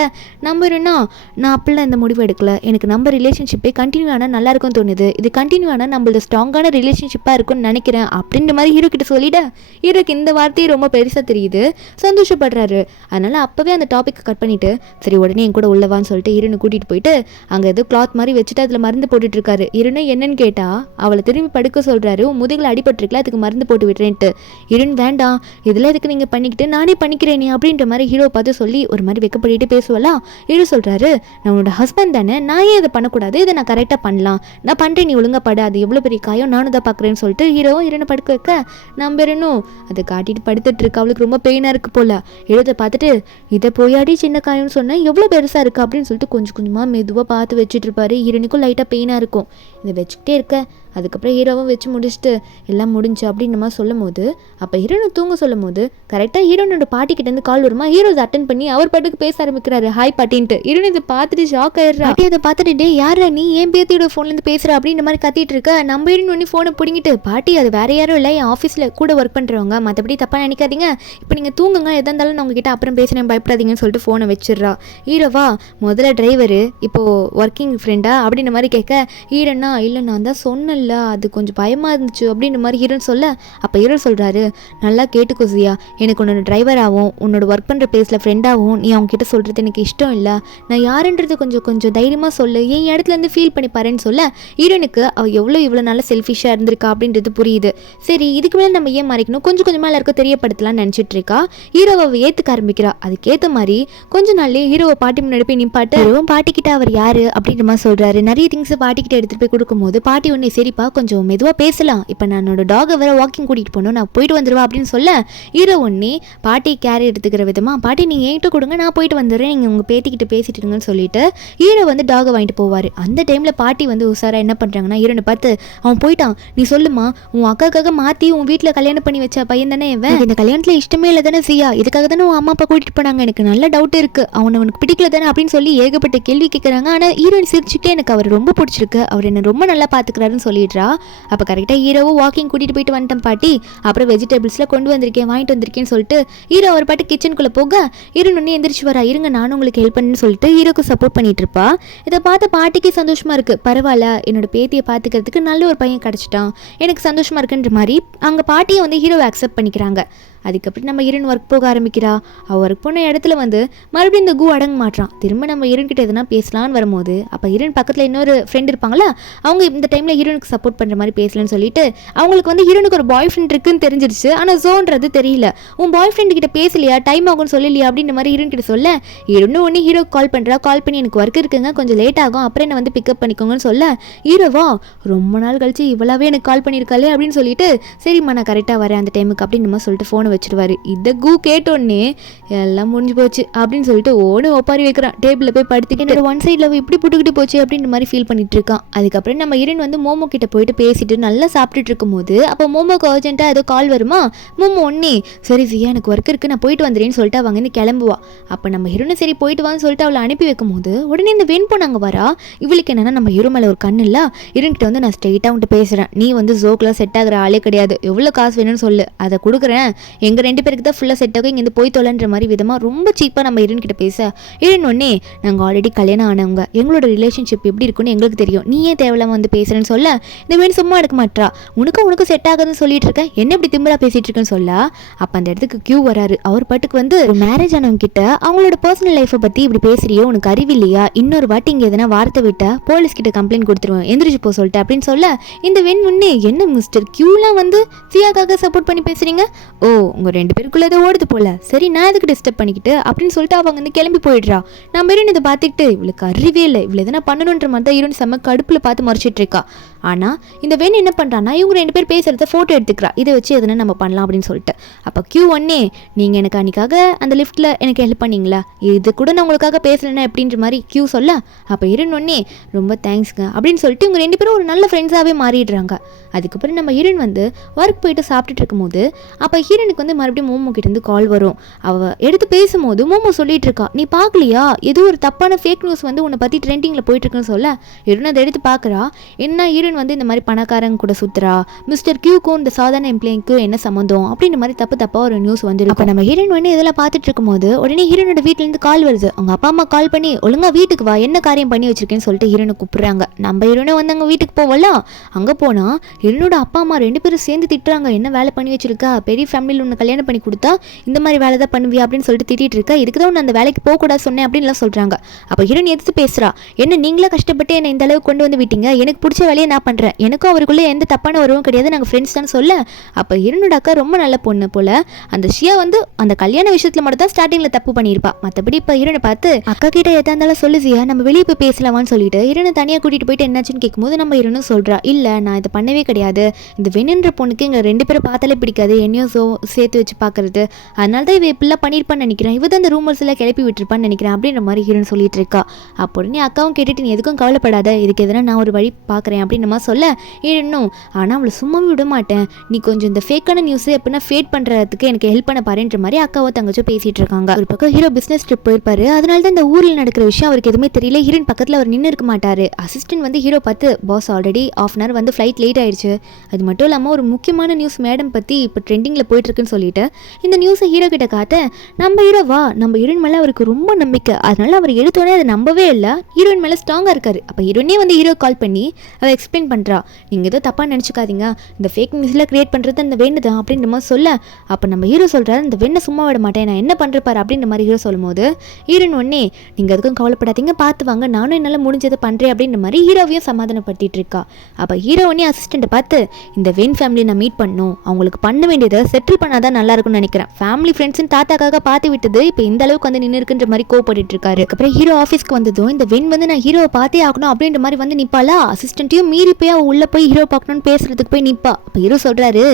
நம்புறேன்னா நான் அப்படிலாம் இந்த முடிவு எடுக்கல, எனக்கு நம்ம ரிலேஷன்ஷிப்பே கண்டினியூ ஆனால் நல்லா இருக்கும்னு தோணுது, இது கண்டினியூ ஆனால் நம்மளோட ஸ்ட்ராங்கான ரிலேஷன்ஷிப்பாக இருக்கும்னு நினைக்கிறேன் அப்படின்ற மாதிரி ஹீரோ கிட்ட சொல்லிட ஹீரோக்கு இந்த வார்த்தையை ரொம்ப பெருசாக தெரியுது, சந்தோஷப்படுறாரு. அதனால் அப்போவே அந்த டாப்பிக்கை கட் பண்ணிவிட்டு சரி உடனே என் கூட உள்ளவான்னு சொல்லிட்டு ஹீரோனை கூட்டிகிட்டு போயிட்டு அங்கே ஏதோ கிளாத் மாதிரி வச்சுட்டு அதில் மருந்து போட்டுட்டு இருக்காரு. ஹீரோனை என்னன்னு கேட்டால் அவளை திரும்பி படுக்க சொல்கிறாரு, முதுகில் அடிபட்டிருக்கல அதுக்கு மருந்து போட்டு விட்டுறேன்ட்டு. ஹீரோன் வேண்டாம் இதெல்லாம் இதுக்கு நீங்கள் பண்ணிக்கிட்டு நானே பண்ணிக்கிறேனே அப்படின்ற மாதிரி ஹீரோ பார்த்து சொல்லி ஒரு மாதிரி வெக்கப்படிட்டு பேசுவலாம். ஹீரோ சொல்கிறாரு, நான் உன்னோட ஹஸ்பண்ட் தானே, நான் ஏன் இதை பண்ணக்கூடாது, இதை நான் கரெக்டாக பண்ணலாம், நான் பண்ணுறேன், நீ ஒழுங்காக பட, அது எவ்வளோ பெரிய காயம் நானும் தான் பார்க்குறேன்னு சொல்லிட்டு ஹீரோனை படுக்க வைக்க நம்பரணும் அதை காட்டிட்டு படுத்துட்டு இருக்கு. அவளுக்கு ரொம்ப பெயினாக இருக்குது போல. ஹீரோதை பார்த்துட்டு இதை போயாடி சின்ன காயம்னு சொன்னேன் எவ்வளோ பெருசாக இருக்குது அப்படின்னு சொல்லிட்டு கொஞ்சம் கொஞ்சமாக மெதுவாக பார்த்து வச்சுட்டு இருப்பாரு. ஹீரோனுக்கும் லைட்டாக பெயினாக இருக்கும். இதை வச்சுக்கிட்டே இருக்க அதுக்கப்புறம் ஹீரோவும் வச்சு முடிச்சுட்டு எல்லாம் முடிஞ்சு அப்படின்னு மாதிரி சொல்லும் போது அப்போ ஹீரோனை தூங்க சொல்லும் போது கரெக்டாக ஹீரோனோட பாட்டிக்கிட்டேருந்து கால் வருமா. ஹீரோ அதை அட்டன் பண்ணி அவர் பாட்டுக்கு பேச ஆரம்பிக்கிறாரு, ஹாய் பாட்டின்ட்டு. ஹீரோன் இதை பார்த்துட்டு ஷாக் ஆயிடுறா. பாட்டி அதை பார்த்துட்டு டே யாரா நீ ஏன் பேத்தியோட ஃபோன்லேருந்து பேசுகிற அப்படின்ற மாதிரி கத்திட்டு இருக்க. நம்ம ஹீரோன் ஒன்று ஃபோனை பிடிங்கிட்டு பாட்டி அது வேற யாரும் இல்லை, என் ஆஃபீஸில் கூட ஒர்க் பண்ணுறவங்க, மற்றபடி தப்பாக நினைக்காதீங்க, இப்போ நீங்கள் தூங்குங்க, எதாக இருந்தாலும் நான் உங்ககிட்ட அப்புறம் பேசுகிறேன் பயப்படாதீங்கன்னு சொல்லிட்டு ஃபோனை வச்சிடுறா. ஹீரோவா முதல்ல டிரைவரு இப்போது ஒர்க்கிங் ஃப்ரெண்டா அப்படின்ற மாதிரி கேட்க ஹீரோனா இல்லை நான் தான் சொன்னல அது கொஞ்சம் பயமாக இருந்துச்சு அப்படின்ற மாதிரி ஹீரோன் சொல்ல அப்போ ஹீரோ சொல்கிறாரு, நல்லா கேட்டுக்கோ ஜியா, எனக்கு உன்னோட டிரைவராகவும் உன்னோட ஒர்க் பண்ணுற பிளேஸில் ஃப்ரெண்டாகவும் நீ அவங்க கிட்ட சொல்கிறது எனக்கு இஷ்டம் இல்லை, நான் யாருன்றது கொஞ்சம் தைரியமாக சொல்லு, என் இடத்துலேருந்து ஃபீல் பண்ணி பாருன்னு சொல்ல ஹீரோனுக்கு அவள் இவ்வளோ நல்லா செல்ஃபிஷாக இருந்திருக்கா அப்படின்றது புரியுது. சரி இதுக்கு மேலே நம்ம ஏன் மறைக்கணும், கொஞ்சமாக எல்லாருக்கும் தெரியப்படுத்தலாம்னு நினச்சிட்டு இருக்கா. ஹீரோவை ஏற்றுக்க ஆரம்பிக்கிறா. அதுக்கேற்ற மாதிரி கொஞ்ச நாள்லேயே ஹீரோவை பாட்டி முன்னாடி போய் நிப்பாட்டு பாட்டிக்கிட்ட அவர் யார் அப்படின்ற மாதிரி சொல்கிறாரு. நிறைய திங்ஸை பாட்டிக்கிட்ட எடுத்துகிட்டு போய் கொடுக்கும்போது பாட்டி ஒன்று சரிப்பா கொஞ்சம் மெதுவாக பேசலாம், இப்போ நான் என்னோட டாகை வேற வாக்கிங் கூட்டிகிட்டு போகணும், நான் போயிட்டு வந்துடுவா அப்படின்னு சொல்ல ஹீரோ ஒன்னே பாட்டி கேர் எடுத்துக்கிற விதமாக பாட்டி நீங்கள் என்கிட்ட கொடுங்க நான் போயிட்டு வந்துடுறேன், நீங்கள் உங்கள் பேத்திக்கிட்ட பேசிட்டு இருங்கன்னு சொல்லிட்டு ஹீரோ வந்து டாகை வாங்கிட்டு போவார். அந்த டைமில் பாட்டி வந்து உஷாராக என்ன பண்ணுறாங்கன்னா ஹீரோனை பார்த்து அவன் போயிட்டான், நீ சொல்லுமா உன் அக்காக்காக மாற்றி உன் வீட்டில் கல்யாணம் பண்ணி வச்ச பையன் தானே இவன், இந்த கல்யாணத்தில் இஷ்டமே இல்லை தானே சியா, இதுக்காக தானே உன் அம்மா அப்பா கூட்டிகிட்டு போனாங்க, எனக்கு நல்ல டவுட் இருக்குது, அவனுக்கு பிடிக்கல தானே அப்படின்னு சொல்லி ஏகப்பட்ட கேள்வி கேட்குறாங்க. ஆனால் ஹீரோயின் சிரிச்சுட்டே எனக்கு அவர் ரொம்ப பிடிச்சிருக்கு, அவர் என்ன ரொம்ப நல்லா பார்த்துக்கிறாருன்னு சொல்லிடுறா. அப்போ கரெக்டாக ஹீரோவும் வாக்கிங் கூட்டிகிட்டு போயிட்டு வந்துட்டேன் பாட்டி, அப்புறம் வெஜிடபிள்ஸ்லாம் கொண்டு வந்திருக்கேன் வாங்கிட்டு வந்திருக்கேன்னு சொல்லிட்டு ஹீரோ ஒரு பாட்டு கிச்சனுக்குள்ளே போக ஹீரோன் ஒன்று எந்திரிச்சு வரா, இருங்க நானும் உங்களுக்கு ஹெல்ப் பண்ணுன்னு சொல்லிட்டு ஹீரோக்கு சப்போர்ட் பண்ணிட்டு இருப்பா. இதை பார்த்த பாட்டிக்கு சந்தோஷமா இருக்குது, பரவாயில்ல என்னோட பேத்தியை பார்த்துக்கிறதுக்கு நல்ல ஒரு பையன் கிடச்சிட்டான், எனக்கு சந்தோஷமா இருக்குன்ற மாதிரி அங்கே பாட்டியை வந்து ஹீரோவை அக்செப்ட் பண்ணிக்கிறாங்க. அதுக்கப்புறம் நம்ம ஹீரோன் ஒர்க் போக ஆரம்பிக்கிறா. அவள் ஒர்க் போன இடத்துல வந்து மறுபடியும் இந்த அடங்க மாட்டான். திரும்ப நம்ம ஹீரோன் கிட்ட எதுனா பேசலான்னு வரும்போது அப்போ ஹீரோன் பக்கத்தில் இன்னொரு ஃப்ரெண்ட் இருப்பாங்களா, அவங்க இந்த டைமில் ஹீரோனுக்கு சப்போர்ட் பண்ணுற மாதிரி பேசலன்னு சொல்லிட்டு அவங்களுக்கு வந்து ஹீரோனுக்கு ஒரு பாய் ஃப்ரெண்ட் இருக்குன்னு தெரிஞ்சிருச்சு. வந்துருச்சு, ஆனால் ஜோன்றது தெரியல. உன் பாய் ஃப்ரெண்டு கிட்ட பேசலையா, டைம் ஆகும்னு சொல்லலையா அப்படின்ற மாதிரி ஹீரோயின் கிட்ட சொல்ல, ஹீரோன்னு ஒன்று ஹீரோ கால் பண்ணுறா. கால் பண்ணி எனக்கு ஒர்க் இருக்குங்க, கொஞ்சம் லேட் ஆகும், அப்புறம் என்ன வந்து பிக்கப் பண்ணிக்கோங்கன்னு சொல்ல, ஹீரோவா ரொம்ப நாள் கழிச்சு இவ்வளவே எனக்கு கால் பண்ணியிருக்காளே அப்படின்னு சொல்லிட்டு, சரிம்மா நான் கரெக்டாக வரேன் அந்த டைமுக்கு அப்படின்னு நம்ம சொல்லிட்டு ஃபோனை வச்சுருவாரு. இதை கேட்டோன்னே எல்லாம் முடிஞ்சு போச்சு அப்படின்னு சொல்லிட்டு ஓடு ஒப்பாரி வைக்கிறான். டேபிளில் போய் படுத்துக்கிட்டு ஒன் சைடில் இப்படி புட்டுக்கிட்டு போச்சு அப்படின்ற மாதிரி ஃபீல் பண்ணிட்டு இருக்கான். அதுக்கப்புறம் நம்ம ஹீரோயின் வந்து மோமோ கிட்ட போயிட்டு பேசிட்டு நல்லா சாப்பிட்டுட்டு இருக்கும்போது, அப்போ மோமோக்கு அர்ஜென்ட்டாக ஏதோ கால் வருமா. மோமோ ஒன்னே சரி ஜியா எனக்கு ஒர்க் இருக்கு நான் போயிட்டு வந்துடுறேன்னு சொல்லிட்டு அவங்க வந்து கிளம்புவா. அப்போ நம்ம ஹீரோனை சரி போயிட்டு வான்னு சொல்லிட்டு அவளை அனுப்பி வைக்கும் போது உடனே இந்த வெண் பொண்ணு வரா. இவளுக்கு என்னன்னா நம்ம ஹீரோ மேலே ஒரு கண்ணு இல்லை. ஹீரோன்கிட்ட வந்து நான் ஸ்ட்ரெயிட்டாக உன்ட்டு பேசுகிறேன், நீ வந்து ஜோக்கெலாம் செட் ஆகிற ஆளே கிடையாது, எவ்வளோ காசு வேணும்னு சொல்லு அதை கொடுக்குறேன், எங்கள் 2 பேருக்கு தான் ஃபுல்லாக செட் ஆகும், இங்கேருந்து போய் தொலைன்ற மாதிரி விதமாக ரொம்ப சீப்பாக நம்ம ஹீரோயின் கிட்ட பேச, ஹீரோயின் ஒன்னே நாங்கள் ஆல்ரெடி கல்யாணம் ஆனவங்க, எங்களோட ரிலேஷன்ஷிப் எப்படி இருக்குன்னு எங்களுக்கு தெரியும், நீ ஏன் தேவையில்லாமல் வந்து பேசுகிறேன்னு சொல்ல, இந்த வேணும் சும்மா எடுக்க மாட்டா. உனக்கு செட் ஆகுதுன்னு சொல்லிட்டு இருக்கேன், என்ன இப்படி திமிரா பேசிட்டு இருக்கேன்னு சொல்ல, அப்போ அந்த இடத்துக்கு கியூ வராரு. அவர் பாட்டுக்கு வந்து மேரேஜ் ஆனவங்க கிட்ட அவங்களோட பர்சனல் லைஃப்பை பற்றி இப்படி பேசுறியோ, உனக்கு அறிவு இல்லையா, இன்னொரு வாட்டி இங்கே எதனா வார்த்தை விட்டா போலீஸ் கிட்ட கம்ப்ளைண்ட் கொடுத்துருவேன், எந்திரிச்சு போ சொல்லிட்டு அப்படின்னு சொல்ல, இந்த வெண் முன்னே என்ன மிஸ்டர் கியூலாம் வந்து சியாக்காக சப்போர்ட் பண்ணி பேசுறீங்க, ஓ உங்க 2 பேருக்குள்ள ஏதோ ஓடுது போல, சரி நான் எதுக்கு டிஸ்டர்ப் பண்ணிக்கிட்டு அப்படின்னு சொல்லிட்டு அவங்க வந்து கிளம்பி போயிடுறா. நம்ம ஹீரோயின் இதை பார்த்துக்கிட்டு இவளுக்கு அறிவே இல்லை, இவ்வளோ எதனா பண்ணணுன்ற மாதிரி தான் ஹீரோயின் செம்ம கடுப்பில் பார்த்து மறைச்சிட்டு இருக்கா. ஆனால் இந்த வெண் என்ன பண்ணுறான்னா இவங்க 2 பேர் பேசுகிறத ஃபோட்டோ எடுத்துக்கிறா, இதை வச்சு எதனா நம்ம பண்ணலாம் அப்படின்னு சொல்லிட்டு. அப்போ கியூ ஒன்னே நீங்கள் எனக்கு அன்றைக்காக அந்த லிஃப்ட்டில் எனக்கு ஹெல்ப் பண்ணீங்களா, இது கூட நான் உங்களுக்காக பேசலைன்னா எப்படின்ற மாதிரி கியூ சொல்ல, அப்போ ஹீரோயின் ஒன்னே ரொம்ப தேங்க்ஸ்ங்க அப்படின்னு சொல்லிட்டு இவங்க 2 பேரும் ஒரு நல்ல ஃப்ரெண்ட்ஸாகவே மாறிடுறாங்க. அதுக்கப்புறம் நம்ம ஹீரோயின் வந்து ஒர்க் போயிட்டு சாப்பிட்டுட்டு இருக்கும்போது அப்போ ஹீரோனுக்கு வந்து மறுபடியும் மோமோ கிட்டேருந்து கால் வரும். அவள் எடுத்து பேசும்போது மோமோ சொல்லிட்டு இருக்கா, நீ பார்க்கலையா ஏதோ ஒரு தப்பான ஃபேக் நியூஸ் வந்து உன்னை பற்றி ட்ரெண்டிங்கில் போயிட்டுருக்குன்னு சொல்ல, ஹீரோன் அதை எடுத்து பார்க்குறா. என்ன ஹீரோயின் வந்து இந்த மாதிரி பணக்காரங்க கூட சுற்றுறா, மிஸ்டர் கியூக்கும் இந்த சாதாரண எம்ப்ளாய்க்கும் என்ன சம்மந்தம் அப்படின்ற மாதிரி தப்பாக ஒரு நியூஸ் வந்துருக்கு. அப்போ நம்ம ஹீரோயின் வந்து இதெல்லாம் பார்த்துட்டு இருக்கும்போது உடனே ஹீரோனோட வீட்டிலேருந்து கால் வருது. அவங்க அப்பா அம்மா கால் பண்ணி ஒழுங்கா வீட்டுக்கு வா, என்ன காரியம் பண்ணி வச்சிருக்கேன்னு சொல்லிட்டு ஹீரோனை கூப்பிட்றாங்க. நம்ம ஹீரோனை வந்து அங்கே வீட்டுக்கு போகலாம். அங்கே போனால் ஹீரோனோட அப்பா அம்மா 2 பேரும் சேர்ந்து திட்டுறாங்க, என்ன வேலை பண்ணி வச்சிருக்கா, பெரிய ஃபேமிலியில் உன்னை கல்யாணம் பண்ணி கொடுத்தா இந்த மாதிரி வேலை தான் பண்ணுவியா அப்படின்னு சொல்லிட்டு திட்டிட்டு இருக்கா, இதுக்கு தான் உன்னை அந்த வேலைக்கு போகக்கூடாது சொன்னேன் அப்படின்லாம் சொல்கிறாங்க. அப்போ ஹீரோயின் எதிர்த்து பேசுகிறா, என்ன நீங்களா கஷ்டப்பட்டு என்னை இந்த அளவுக்கு கொண்டு வந்து விட்டீங்க, எனக்கு பிடிச்ச வேலையை நான் பண்ணுறேன், எனக்கும் அவருக்குள்ளே எந்த தப்பான உறவும் கிடையாது, நாங்கள் ஃப்ரெண்ட்ஸ் தான் சொல்ல, அப்போ ஹீரோனோட அக்கா ரொம்ப நல்ல பொண்ணு போல், அந்த ஷியா வந்து அந்த கல்யாண விஷயத்தில் மட்டும் தான் ஸ்டார்டிங்கில் தப்பு பண்ணியிருப்பா, மற்றபடி இப்போ ஹீரோனை பார்த்து அக்கா கிட்ட எதா இருந்தாலும் சொல்லு சியா, நம்ம வெளியே போய் பேசலாமான்னு சொல்லிட்டு ஹீரோனை தனியாக கூட்டிகிட்டு போயிட்டு என்னாச்சுன்னு கேட்கும்போது நம்ம ஹீரோனும் சொல்கிறா, இல்லை நான் இதை பண்ணவே கிடையாது, இந்த வெண்ணுன்ற பொண்ணுக்கு எங்கள் 2 பேரும் பார்த்தாலே பிடிக்காது, என்னையும் சேர்த்து வச்சு பார்க்குறது, அதனால தான் இவ இப்படிலாம் பண்ணியிருப்பான்னு நினைக்கிறேன், இவ தான் இந்த ரூமர்ஸ் எல்லாம் கிளப்பி விட்டுருப்பான்னு நினைக்கிறேன் அப்படின்ற மாதிரி ஹீரோன் சொல்லிட்டு இருக்கா. அப்போ உடனே அக்காவும் கேட்டுட்டு நீ எதுக்கும் கவலைப்படாத, இதுக்கு எதனா நான் ஒரு வழி பார்க்குறேன் அப்படின்னு நம்ம சொல்ல, ஹீரோனும் ஆனால் அவளை சும்மாவே விட மாட்டேன், நீ கொஞ்சம் இந்த ஃபேக்கான நியூஸை எப்படின்னா ஃபேட் பண்ணுறதுக்கு எனக்கு ஹெல்ப் பண்ண பாருன்ற மாதிரி அக்காவோ தங்கச்சோ பேசிட்டு இருக்காங்க. ஒரு பக்கம் ஹீரோ பிஸ்னஸ் ட்ரிப் போயிருப்பாரு, அதனால தான் இந்த ஊரில் நடக்கிற விஷயம் அவருக்கு எதுவுமே தெரியல. ஹீரோயின் பக்கத்தில் அவர் நின்று இருக்க மாட்டார். அசிஸ்டன்ட் வந்து ஹீரோ பார்த்து பாஸ் ஆல்ரெடி ½ hour வந்து ஃப்ளைட் லேட் ஆயிடுச்சு, அது மட்டும் இல்லாமல் ஒரு முக்கியமான நியூஸ் மேடம் பற்றி இப்போ ட்ரெண்டிங்கில் போயிட்டுருக்குன்னு சொல்லிட்டு இந்த நியூஸை ஹீரோ கிட்ட காட்ட, நம்ம ஹீரோவா நம்ம ஹீரோயின் மேலே அவருக்கு ரொம்ப நம்பிக்கை, அதனால அவர் எடுத்தோடனே அதை நம்பவே இல்லை, ஹீரோயின் மேலே ஸ்ட்ராங்காக இருக்காரு. அப்போ ஹீரோனே வந்து ஹீரோ கால் பண்ணி அதை எக்ஸ்பிளைன் பண்ணுறா, நீங்கள் ஏதோ தப்பாக நினச்சிக்காதீங்க, இந்த ஃபேக் நியூஸில் கிரியேட் பண்ணுறது அந்த வெண்ணு தான் அப்படின்ற மாதிரி சொல்ல, அப்போ நம்ம ஹீரோ சொல்கிறாரு இந்த வெண்ணை சும்மா விட மாட்டேன், நான் என்ன பண்ணுறப்பாரு அப்படின்ற மாதிரி ஹீரோ சொல்லும்போது ஹீரோயின் ஒன்னே நீங்கள் எதுக்கும் கவலைப்படாதீங்க, பார்த்து வாங்க, நானும் என்னால் முடிஞ்சதை பண்ணுறேன் அப்படின்ற மாதிரி ஹீரோவையும் சமாதானப்படுத்திட்டு இருக்கா. அப்போ ஹீரோ ஒன்னே அசிஸ்டண்ட்டை பார்த்து இந்த வென் ஃபேமிலி நான் மீட் பண்ணணும், அவங்களுக்கு பண்ண வேண்டியதை செட்டில் பண்ணாதான் நல்லா இருக்கும்னு நினைக்கிறேன், ஃபேமிலி ஃப்ரெண்ட்ஸ்னு தாத்தாக்காக பார்த்து விட்டது இப்போ இந்த அளவுக்கு வந்து நின்று இருக்குன்ற மாதிரி கோவப்பட்டு இருக்காரு. அப்புறம் ஹீரோ ஆஃபீஸ்க்கு வந்ததும் இந்த வென் வந்து நான் ஹீரோவை பார்த்தே ஆகணும் அப்படின்ற மாதிரி வந்து நிற்பாளா, அசிஸ்டண்ட்டையும் மீறி போய் அவள் உள்ளே போய் ஹீரோ பார்க்கணும்னு பேசுறதுக்கு போய் நிற்பா. அப்போ ஹீரோ சொல்கிறாரு,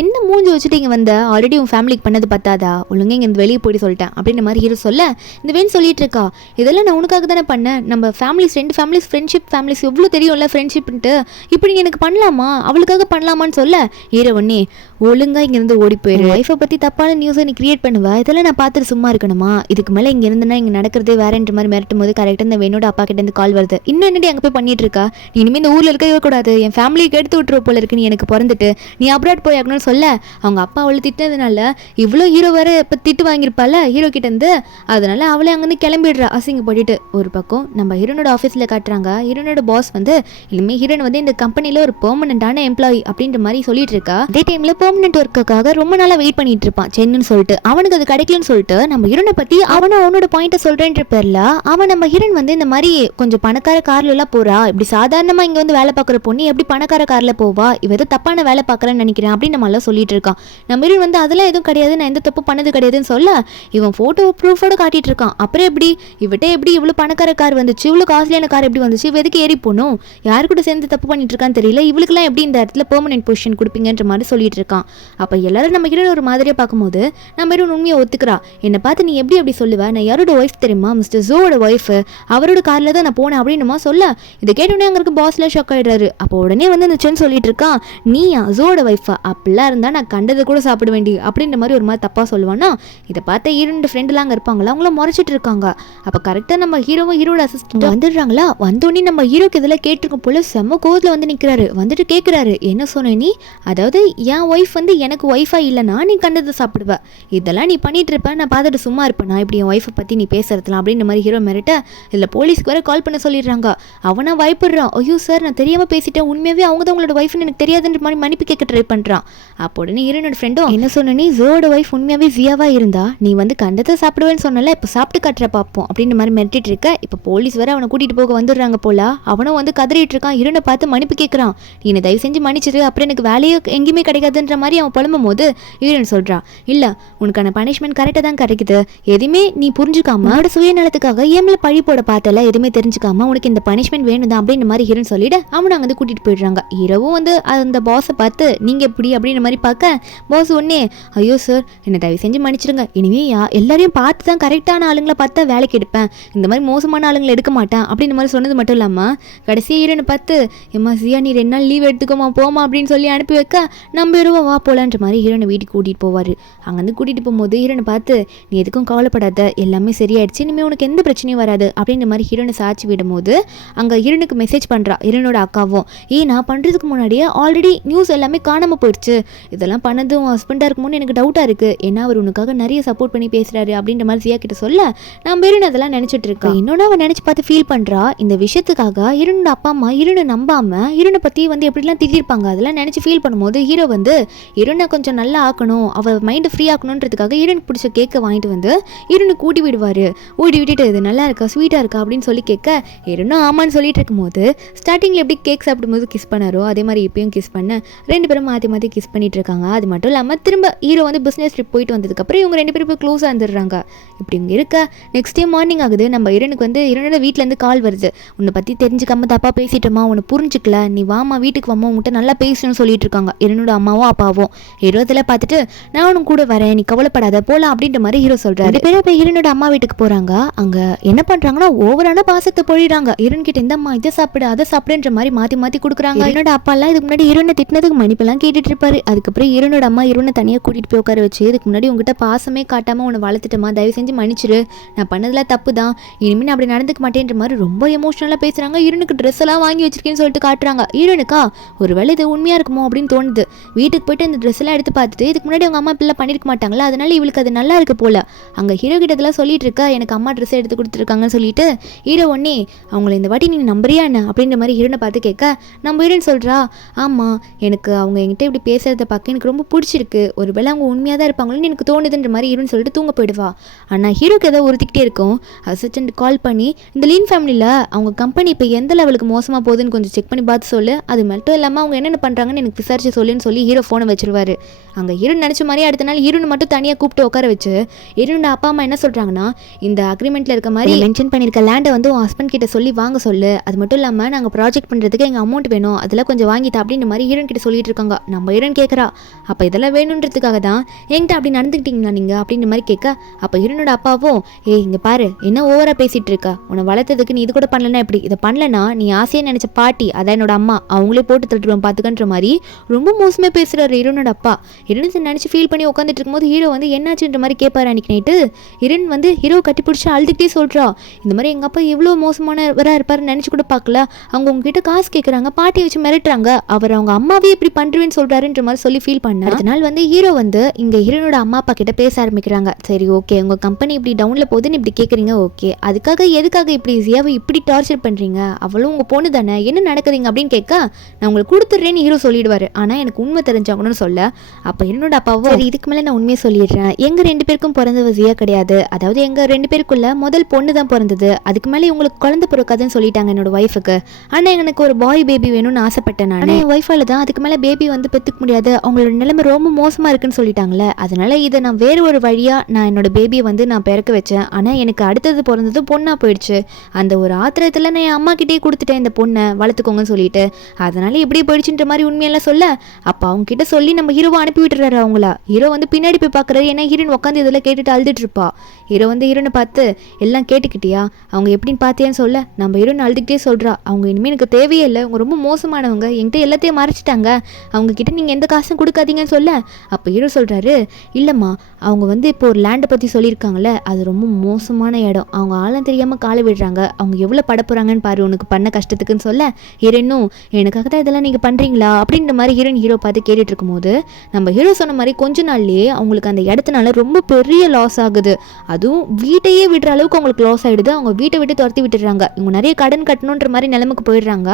என்ன மூஞ்சி வச்சுட்டு இங்கே வந்த, ஆல்ரெடி உன் ஃபேமிலிக்கு பண்ணது பார்த்தாதா, ஒழுங்காக இங்கே இந்த வெளியே போய் சொல்லிட்டேன் அப்படின்ற மாதிரி ஹீரோ சொல்ல, இந்த வென் சொல்லிட்டு இருக்கா, இதெல்லாம் நான் உனக்காக தானே பண்ணேன், நம்ம ஃபேமிலிஸ் 2 ஃபேமிலிஸ் ஃப்ரெண்ட்ஷிப் ஃபேமிலிஸ் எவ்வளோ தெரியும்ல ஃப்ரெண்ட்ஷிப்ன்ட்டு, இப்படி எனக்கு பண்ணலாமா, அவளுக்காக பண்ணலாமான்னு சொல்ல, ஹீரோ ஒன்னே ஒழுங்காக இங்கேருந்து ஓடி போயிரு, லைஃப்பை பற்றி தப்பான நியூஸை நீ கிரியேட் பண்ணுவா, இதெல்லாம் நான் பார்த்துட்டு சும்மா இருக்கணுமா, இதுக்கு மேலே இங்கே இருந்தேன்னா இங்கே நடக்கிறதே வேறன்ற மாதிரி மிரட்டும் போது கரெக்டாக இந்த வெண்ணோட அப்பா கிட்டேருந்து கால் வருது, இன்னும் என்னடி அங்கே போய் பண்ணிட்டு இருக்கா, நீ இனிமேல் இந்த ஊரில் இருக்கவே கூடாது, என் ஃபேமிலிக்கு எடுத்து விட்டுருவ போல இருக்கு, நீ எனக்கு பிறந்துட்டு நீ அப்ராட் போய் ஆகணும்னு சொல்ல, அவங்க அப்பா அவளை திட்டினதுனால இவ்வளோ ஹீரோ வர இப்போ திட்டு வாங்கியிருப்பால ஹீரோ கிட்டேருந்து, அதனால அவளே அங்கேருந்து கிளம்பிடுறா அசிங்கப்பட்டுட்டு. ஒரு பக்கம் நம்ம ஹீரோனோட ஆஃபீஸில் காட்டுறாங்க, ஹீரோனோட பாஸ் வந்து இனிமேல் ஹீரோன் வந்து இந்த கம்பெனியில் ஒரு பெர்மனண்டான எம்ப்ளாயி அப்படின்ற மாதிரி சொல்லிட்டு இருக்கா. அதே டைமில் பெர்மனன்ட் ஒர்க்குக்காக ரொம்ப நாளா வெயிட் பண்ணிட்டு இருப்பான் சென்னுன்னு சொல்லிட்டு. அவனுக்கு அது கிடைக்கலன்னு சொல்லிட்டு நம்ம ஹீரோனை பத்தி அவனோட பாயிண்ட்டை சொல்றேன்ற பேர்ல அவன் நம்ம ஹீரோன் வந்து இந்த மாதிரி கொஞ்சம் பணக்கார கார்ல எல்லாம் போறா, இப்படி சாதாரணமா இங்க வந்து வேலை பார்க்குற பொண்ணு எப்படி பணக்கார கார்ல போவா, இவ ஏதோ தப்பான வேலை பார்க்கறேன்னு நினைக்கிறேன் அப்படின்னு நம்ம எல்லாம் சொல்லிட்டு இருக்கான். நம்ம ஹீரோன் வந்து அதெல்லாம் எதுவும் கிடையாது, நான் எந்த தப்பு பண்ணது கிடையாதுன்னு சொல்ல இவன் போட்டோ ப்ரூஃபோட காட்டிட்டு இருக்கான். அப்புறம் எப்படி இவட்ட எப்படி இவ்வளவு பணக்கார கார் வந்துச்சு, இவ்வளவு காஸ்ட்லியான கார் எப்படி வந்துச்சு, இவ எதுக்கு ஏறி போகணும், யாரு கூட சேர்ந்து தப்பு பண்ணிட்டு இருக்கான்னு தெரியல, இவளுக்குலாம் எப்படி இந்த இடத்துல பெர்மனன்ட் பொசிஷன் கொடுப்பீங்கன்ற மாதிரி சொல்லிட்டு இருக்கான். அப்ப எல்லாரும் நம்ம ஹீரோன் ஒரு மாதிரியா பார்க்கும்போது நம்ம ஹீரோன் உண்மையை ஒத்துக்கிறா. என்னை பார்த்து நீ எப்படி அப்படி சொல்லுவ, நான் யாரோட ஒய்ஃப் தெரியுமா, மிஸ்டர் ஜோவோட ஒய்ஃப், அவரோட கார்ல தான் நான் போனேன் அப்படின்னு சொல்ல இதை கேட்டோடனே அங்க இருக்க பாஸ்ல ஷாக் ஆயிடுறாரு. அப்போ உடனே வந்து அந்த சென் சொல்லிட்டு இருக்கான், நீயா ஜோவோட ஒய்ஃபா, அப்படிலாம் இருந்தா நான் கண்டதை கூட சாப்பிட வேண்டி அப்படின்ற மாதிரி ஒரு மாதிரி தப்பா சொல்லுவானா. இதை பார்த்த ஹீரோட ஃப்ரெண்ட்லாம் அங்கே இருப்பாங்களா, அவங்கள முறைச்சிட்டு இருக்காங்க. அப்போ கரெக்டாக நம்ம ஹீரோவும் ஹீரோட அசிஸ்டன்ட் வந்துடுறாங்களா. வந்தோடனே நம்ம ஹீரோக்கு இதெல்லாம் கேட்டிருக்கும் போல செம்ம கோவத்தில் வந்து நிற்கிறாரு. வந்துட்டு கேட்குறாரு, என்ன சொன்ன நீ, அதாவது என் ஒய்ஃப் வந்து எனக்கு ஒய்ஃபா இல்லைனா நீ கண்டதை சாப்பிடுவ, இதெல்லாம் நீ பண்ணிட்டு இருப்ப, நான் பார்த்துட்டு சும்மா இருப்பேன் நான் இப்படி என் ஒய்ஃபை பற்றி நீ பேசுறதுலாம் அப்படின்ற மாதிரி ஹீரோ மிரட்ட இதில் போலீஸ்க்கு வேற கால் பண்ண சொல்லிடுறாங்க. அவனா பயப்படுறான், ஐயோ சார் நான் தெரியாமல் பேசிட்டேன், உண்மையாகவே அவங்க தான் உங்களோட ஒய்ஃப்னு எனக்கு தெரியாதுன்ற மாதிரி மன்னிப்பு கேட்க ட்ரை பண்ணுறான். அப்போ உடனே ஹீரோனோட ஃப்ரெண்டும் என்ன சொன்ன நீ, ஜோவோட ஒய்ஃப் உண்மையாகவே ஜியாவா இருந்தா நீ வந்து கண்டத்தை சாப்பிடுவேன்னு சொன்னல, இப்போ சாப்பிட்டு காட்டுற பார்ப்போம் அப்படின்ற மாதிரி மிரட்டிட்டு இருக்க. இப்போ போலீஸ் வேற அவனை கூட்டிட்டு போக வந்துடுறாங்க போல. அவனும் வந்து கதறிட்டு இருக்கான். ஹீரோனை பார்த்து மன்னிப்பு கேட்குறான், நீ என்னை தயவு செஞ்சு மன்னிச்சிரு, அப்புறம் எனக்கு வேலையே எங்கேயுமே கிடைக்காதுன்ற மாதிரி அவன் புலம்பும் போது ஹீரோன் சொல்றான், இல்ல உனக்கான பனிஷ்மெண்ட் கரெக்டாக தான் கிடைக்குது, எதுவுமே நீ புரிஞ்சுக்காம அவனோட சுயநலத்துக்காக ஏம்ல பழி போட பார்த்தல, எதுவுமே தெரிஞ்சுக்காம உனக்கு இந்த பனிஷ்மெண்ட் வேணும் தான் அப்படின்ற மாதிரி ஹீரோன் சொல்லிட்டு அவனை அங்கே வந்து கூட்டிட்டு போயிடுறாங்க. ஹீரோவும் வந்து அந்த பாஸை பார்த்து நீங்க எப்படி அப்படின்ற மாதிரி பார்க்க பாஸ் ஒன்னே, ஐயோ சார் என்னை தயவு செஞ்சு மன்னிச்சிருங்க, இனிமே எல்லாரையும் பார்த்து தான் கரெக்டான ஆளுங்களை பார்த்தா வேலைக்கு எடுப்பேன், இந்த மாதிரி மோசமான ஆளுங்களை எடுக்க மாட்டேன் அப்படின்ற மாதிரி சொன்னது மட்டும் இல்லாமல் கடைசியாக ஹீரோனை பார்த்து எம்மா சியா நீ 2 நாள் லீவ் எடுத்துக்கோமா போமா அப்படின்னு சொல்லி அனுப்பி வைக்க நம்ம ஹீரோவா வா போலான்ற மாதிரி ஹீரோனை வீட்டுக்கு கூட்டிகிட்டு போவார். அங்கேருந்து கூட்டிகிட்டு போகும்போது ஹீரோனை பார்த்து நீ எதுக்கும் கவலைப்படாத, எல்லாமே சரியாயிடுச்சு, இனிமேல் உனக்கு எந்த பிரச்சனையும் வராது அப்படின்ற மாதிரி ஹீரோனை சாட்சி விடும்போது அங்கே ஹீரோனுக்கு மெசேஜ் பண்ணுறா ஹீரோனோட அக்காவும், நான் பண்ணுறதுக்கு முன்னாடியே ஆல்ரெடி நியூஸ் எல்லாமே காணாமல் போயிடுச்சு, இதெல்லாம் பண்ணது உன் ஹஸ்பண்டாக இருக்குமோன்னு எனக்கு டவுட்டாக இருக்குது, ஏன்னா அவர் உனக்காக நிறைய சப்போர்ட் பண்ணி பேசுகிறாரு அப்படின்ற மாதிரி சியா கிட்ட சொல்ல நான் ஹீரோன் அதெல்லாம் நினச்சிட்டு இருக்கேன். இன்னொன்று அவன் நினச்சி பார்த்து ஃபீல் பண்ணுறா. இந்த விஷயத்துக்காக ஹீரோனோட அப்பா அம்மா ஹீரோனை நம்பாமல் ஹீரோனை பற்றி வந்து எப்படிலாம் திட்டிருப்பாங்க, அதெல்லாம் நினச்சி ஃபீல் பண்ணும்போது ஹீரோ வந்து ஹீரோனை கொஞ்சம் நல்லா ஆக்கணும், அவள் மைண்டை ஃப்ரீ ஆக்கணுன்றதுக்காக ஹீரோனுக்கு பிடிச்ச கேக்கை வாங்கிட்டு வந்து ஹீரோனுக்கு ஊட்டி விடுவார். ஊட்டி விட்டுட்டு இது நல்லா இருக்கா ஸ்வீட்டாக இருக்கா அப்படின்னு சொல்லி கேட்க ஹீரோனும் ஆமான்னு சொல்லிட்டு இருக்கும்போது ஸ்டார்டிங்கில் எப்படி கேக் சாப்பிடும்போது கிஸ் பண்ணாரோ அதே மாதிரி இப்பயும் கிஸ் பண்ண 2 பேரும் மாற்றி மாற்றி கிஸ் பண்ணிட்டு இருக்காங்க. அது மட்டும் இல்லாமல் திரும்ப ஹீரோ வந்து பிஸ்னஸ் ட்ரிப் போயிட்டு வந்ததுக்கப்புறம் இவங்க 2 பேரும் இப்போ க்ளோஸாக வந்துடுறாங்க. இப்படி இங்கே இருக்க நெக்ஸ்ட் டே மார்னிங் ஆகுது. நம்ம ஹீரோனுக்கு வந்து ஹீரோனோட வீட்டிலேருந்து கால் வருது, உன்னை பற்றி தெரிஞ்சுக்காம தப்பாக பேசிட்டோமா, உன்னை புரிஞ்சுக்கல, நீ வாமா வீட்டுக்கு வாமா உன்கிட்ட நல்லா பேசணும்னு சொல்லிட்டு இருக்காங்க ஹீரோனோட அம்மாவும் அப்பாவும். ஹீரோ இதில் பார்த்துட்டு நான் உனக்கு கூட வரேன், நீ கவலைப்படாத போகலாம் அப்படின்ற மாதிரி ஹீரோ சொல்கிறாரு. 2 பேரும் இப்போ ஹீரோனோட அம்மா வீட்டுக்கு போகிறாங்க. அங்கே என்ன பண்ணுறாங்கன்னா ஓவரான பாசத்தை பொழிறாங்க. ஹீரோன் கிட்ட இந்த அம்மா இதை சாப்பிடு அதை சாப்பிடுன்ற மாதிரி மாற்றி மாற்றி கொடுக்குறாங்க. ஹீரோனோட அப்பாலாம் இதுக்கு முன்னாடி ஹீரோனை திட்டினதுக்கு மன்னிப்பெல்லாம் கேட்டுட்டு இருப்பாரு. அதுக்கப்புறம் ஹீரோனோட அம்மா ஹீரோனை தனியாக கூட்டிகிட்டு போய் உட்கார வச்சு இதுக்கு முன்னாடி உங்ககிட்ட பாசமே காட்டாமல் உன்னை வளர்த்துட்டமா, தயவு செஞ்சு மன்னிச்சிரு, நான் பண்ணதில் தப்பு தான், இனிமேல் நான் அப்படி நடந்துக்க மாட்டேன்ற மாதிரி ரொம்ப எமோஷனலாக பேசுகிறாங்க. ஹீரோனுக்கு ட்ரெஸ் எல்லாம் வாங்கி வச்சிருக்கேன்னு சொல்லிட்டு காட்டுறாங்க. ஹீரோனுக்கா ஒருவேளை இது உண்மையாக இருக்குமோ அப்படின்னு தோணுது. வீட்டுக்கு போயிட்டு அந்த ட்ரெஸ் எல்லாம் எடுத்து பார்த்துட்டு இதுக்கு முன்னாடி அவங்க அம்மா இப்பெல்லாம் பண்ணியிருக்க மாட்டாங்களா, அதனால இவளுக்கு அது நல்லா இருக்கு போல. அங்கே ஹீரோ கிட்ட இதெல்லாம் சொல்லிட்டு இருக்கா, எனக்கு அம்மா ட்ரெஸ் எடுத்து கொடுத்துருக்காங்கன்னு சொல்லிட்டு ஹீரோ ஒன்னே அவங்கள இந்த வாட்டி நீ நம்புறியா என்ன அப்படின்ற மாதிரி ஹீரோனை பார்த்து கேட்க நம்ம ஹீரோன் சொல்கிறா, ஆமாம் எனக்கு அவங்க என்கிட்ட இப்படி பேசுறத பார்க்க எனக்கு ரொம்ப பிடிச்சிருக்கு, ஒருவேளை அவங்க உண்மையாக தான் இருப்பாங்களோன்னு எனக்கு தோணுதுன்ற மாதிரி ஹீரோன்னு சொல்லிட்டு தூங்க போயிடுவா. ஆனால் ஹீரோக்கு ஏதோ உறுத்திக்கிட்டே இருக்கும். அசிஸ்டன்ட் கால் பண்ணி இந்த லீன் ஃபேமிலியில் அவங்க கம்பெனி இப்போ எந்த லெவலுக்கு மோசமாக போகுதுன்னு கொஞ்சம் செக் பண்ணி பார்த்து சொல்லு, அது மட்டும் இல்லாமல் அவங்க என்னென்ன பண்ணுறாங்கன்னு எனக்கு விசாரிச்சு சொல்லுன்னு சொல்லி ஹீரோ ஃபோனை வச்சிருவாரு. அங்கே ஹீரோன் நினச்ச மாதிரி அடுத்த நாள் ஹீரோனை மட்டும் தனியாக கூப்பிட்டு உட்கார வச்சு ஹீரோனோட அப்பா அம்மா என்ன சொல்கிறாங்கன்னா, இந்த அக்ரிமெண்ட்டில் இருக்க மாதிரி மென்ஷன் பண்ணியிருக்க லேண்டை வந்து உன் ஹஸ்பண்ட் கிட்ட சொல்லி வாங்க சொல்லு, அது மட்டும் இல்லாமல் நாங்கள் ப்ராஜெக்ட் பண்ணுறதுக்கு எங்கள் அமௌண்ட் வேணும், அதெல்லாம் கொஞ்சம் வாங்கிட்டா அப்படின்ற மாதிரி ஹீரோன் கிட்ட சொல்லிட்டு இருக்காங்க. நம்ம ஹீரோன் கேட்குறா, அப்போ இதெல்லாம் வேணுன்றதுக்காக தான் என்கிட்ட அப்படி நடந்துக்கிட்டீங்களா நீங்கள் அப்படின்ற மாதிரி கேட்க அப்போ ஹீரோனோட அப்பாவும் இங்கே பாரு என்ன ஓவராக பேசிகிட்டு இருக்கா, உன்னை வளர்த்ததுக்கு நீ இது கூட பண்ணலன்னா எப்படி, இதை பண்ணலன்னா நீ ஆசையாக நினச்ச பாட்டி அதான் என்னோட அம்மா அவங்களே போட்டு தட்டுருவேன் பார்த்துக்கன்ற மாதிரி ரொம்ப மோசமாக பேசுகிறாரு ஹீரோனோட அப்பா. ஹீரோன் நினச்சி ஃபீல் பண்ணி உட்காந்துட்டு இருக்கும்போது ஹீரோ வந்து என்னாச்சுன்ற மாதிரி கேட்பாரு. அன்றைக்கி நைட்டு ஹீரோன் வந்து ஹீரோ கட்டி பிடிச்சி அழுதுகிட்டே சொல்கிறா, இந்த மாதிரி எங்கள் அப்பா எவ்வளோ மோசமானவராக இருப்பாருன்னு நினச்சி கூட பார்க்கல, அவங்க உங்ககிட்ட காசு கேட்குறாங்க, பாட்டியை வச்சு மிரட்டுறாங்க, அவர் அவங்க அம்மாவே இப்படி பண்ணுறேன்னு சொல்கிறாருன்ற மாதிரி சொல்லி ஃபீல் பண்ணேன். அதனால் வந்து ஹீரோ வந்து இங்கே ஹீரோனோட அம்மா அப்பா கிட்ட பேச ஆரம்பிக்கிறாங்க. சரி ஓகே உங்கள் கம்பெனி இப்படி டவுனில் போகுதுன்னு இப்படி கேட்குறீங்க, ஓகே அதுக்காக எதுக்காக இப்படி ஈஸியாக இப்படி டார்ச்சர் பண்ணுறீங்க, அவளும் உங்கள் பொண்ணு தானே, என்ன நடக்குதுங்க அப்படின்னு கேட்க நான் உங்களுக்கு கொடுத்துட்றேன்னு ஹீரோ சொல்லிடுவார். ஆனால் எனக்கு உண்மை தெரிஞ்ச ஆகணும்னு சொல்ல அப்போ என்னோட அப்பாவும் சரி இதுக்கு மேலே நான் உண்மையை சொல்லிடுறேன், எங்கள் 2 பேருக்கும் பிறந்தவ ஜியா கிடையாது, அதாவது எங்கள் 2 பேருக்குள்ள முதல் பொண்ணு தான் பிறந்தது, அதுக்கு மேலே உங்களுக்கு குழந்தை பிறக்காதுன்னு சொல்லிட்டாங்க என்னோட ஒய்ஃபுக்கு. ஆனால் எனக்கு ஒரு பாய் பேபி வேணும்னு ஆசைப்பட்டேன் நான். என் ஒய்ஃபால தான் அதுக்கு மேலே பேபி வந்து பெற்றுக்க முடியாது, அவங்களோட நிலைமை ரொம்ப மோசமாக இருக்குன்னு சொல்லிட்டாங்களே, அதனால இதை நான் வேறு ஒரு வழியாக நான் என்னோட பேபியை வந்து நான் பிறக்க வச்சேன். ஆனால் எனக்கு அடுத்தது பிறந்தது பொண்ணாக போயிடுச்சு. அந்த ஒரு ஆத்திரத்தில் நான் என் அம்மா கிட்டே கொடுத்துட்டேன் இந்த பொண்ணை வளர்த்துக்கோங்கன்னு சொல்லிட்டு. அதனால இப்படி போயிடுச்சுன்ற மாதிரி உண்மையெல்லாம் சொல்ல அப்போ அவங்க கிட்ட சொல்லி நம்ம ஹீரோவை அனுப்பி விட்டுறாரு. அவங்கள ஹீரோ வந்து பின்னாடி போய் பார்க்குறாரு. ஏன்னா ஹீரோன் உட்காந்து இதெல்லாம் கேட்டுட்டு அழுதுட்டு இருப்பா. ஹீரோ வந்து ஹீரோனை பார்த்து எல்லாம் கேட்டுக்கிட்டியா, அவங்க எப்படின்னு பார்த்தியான்னு சொல்ல நம்ம ஹீரோன் அழுதுகிட்டே சொல்கிறா, அவங்க இனிமேல் எனக்கு தேவையே இல்லை, அவங்க ரொம்ப மோசமானவங்க, என்கிட்ட எல்லாத்தையும் மறைச்சிட்டாங்க, அவங்க கிட்ட நீங்கள் எந்த காசும் கொடுக்காதீங்கன்னு சொல்ல அப்போ ஹீரோ சொல்கிறாரு, இல்லைம்மா அவங்க வந்து இப்போ ஒரு லேண்டை பற்றி சொல்லியிருக்காங்களே அது ரொம்ப மோசமான இடம், அவங்க ஆழம் தெரியாமல் காலை விடுறாங்க, அவங்க எவ்வளோ படப்புறாங்கன்னு பாரு உனக்கு பண்ண கஷ்டத்துக்குன்னு சொல்ல ஹீரோனும் எனக்காக தான் இதெல்லாம் நீங்கள் பண்ணுறீங்களா அப்படின்ற மாதிரி ஹீரோ பார்த்து கேட்டுட்டு இருக்கும்போது நம்ம ஹீரோ சொன்ன மாதிரி கொஞ்ச நாள்லேயே அவங்களுக்கு அந்த இடத்துனால ரொம்ப பெரிய லாஸ் ஆகுது. அதுவும் வீட்டையே விடுற அளவுக்கு அவங்களுக்கு லாஸ் ஆகிடுது. அவங்க வீட்டை விட்டு துரத்தி விட்டுடுறாங்க. இவங்க நிறைய கடன் கட்டணுன்ற மாதிரி நிலைமைக்கு போயிடுறாங்க.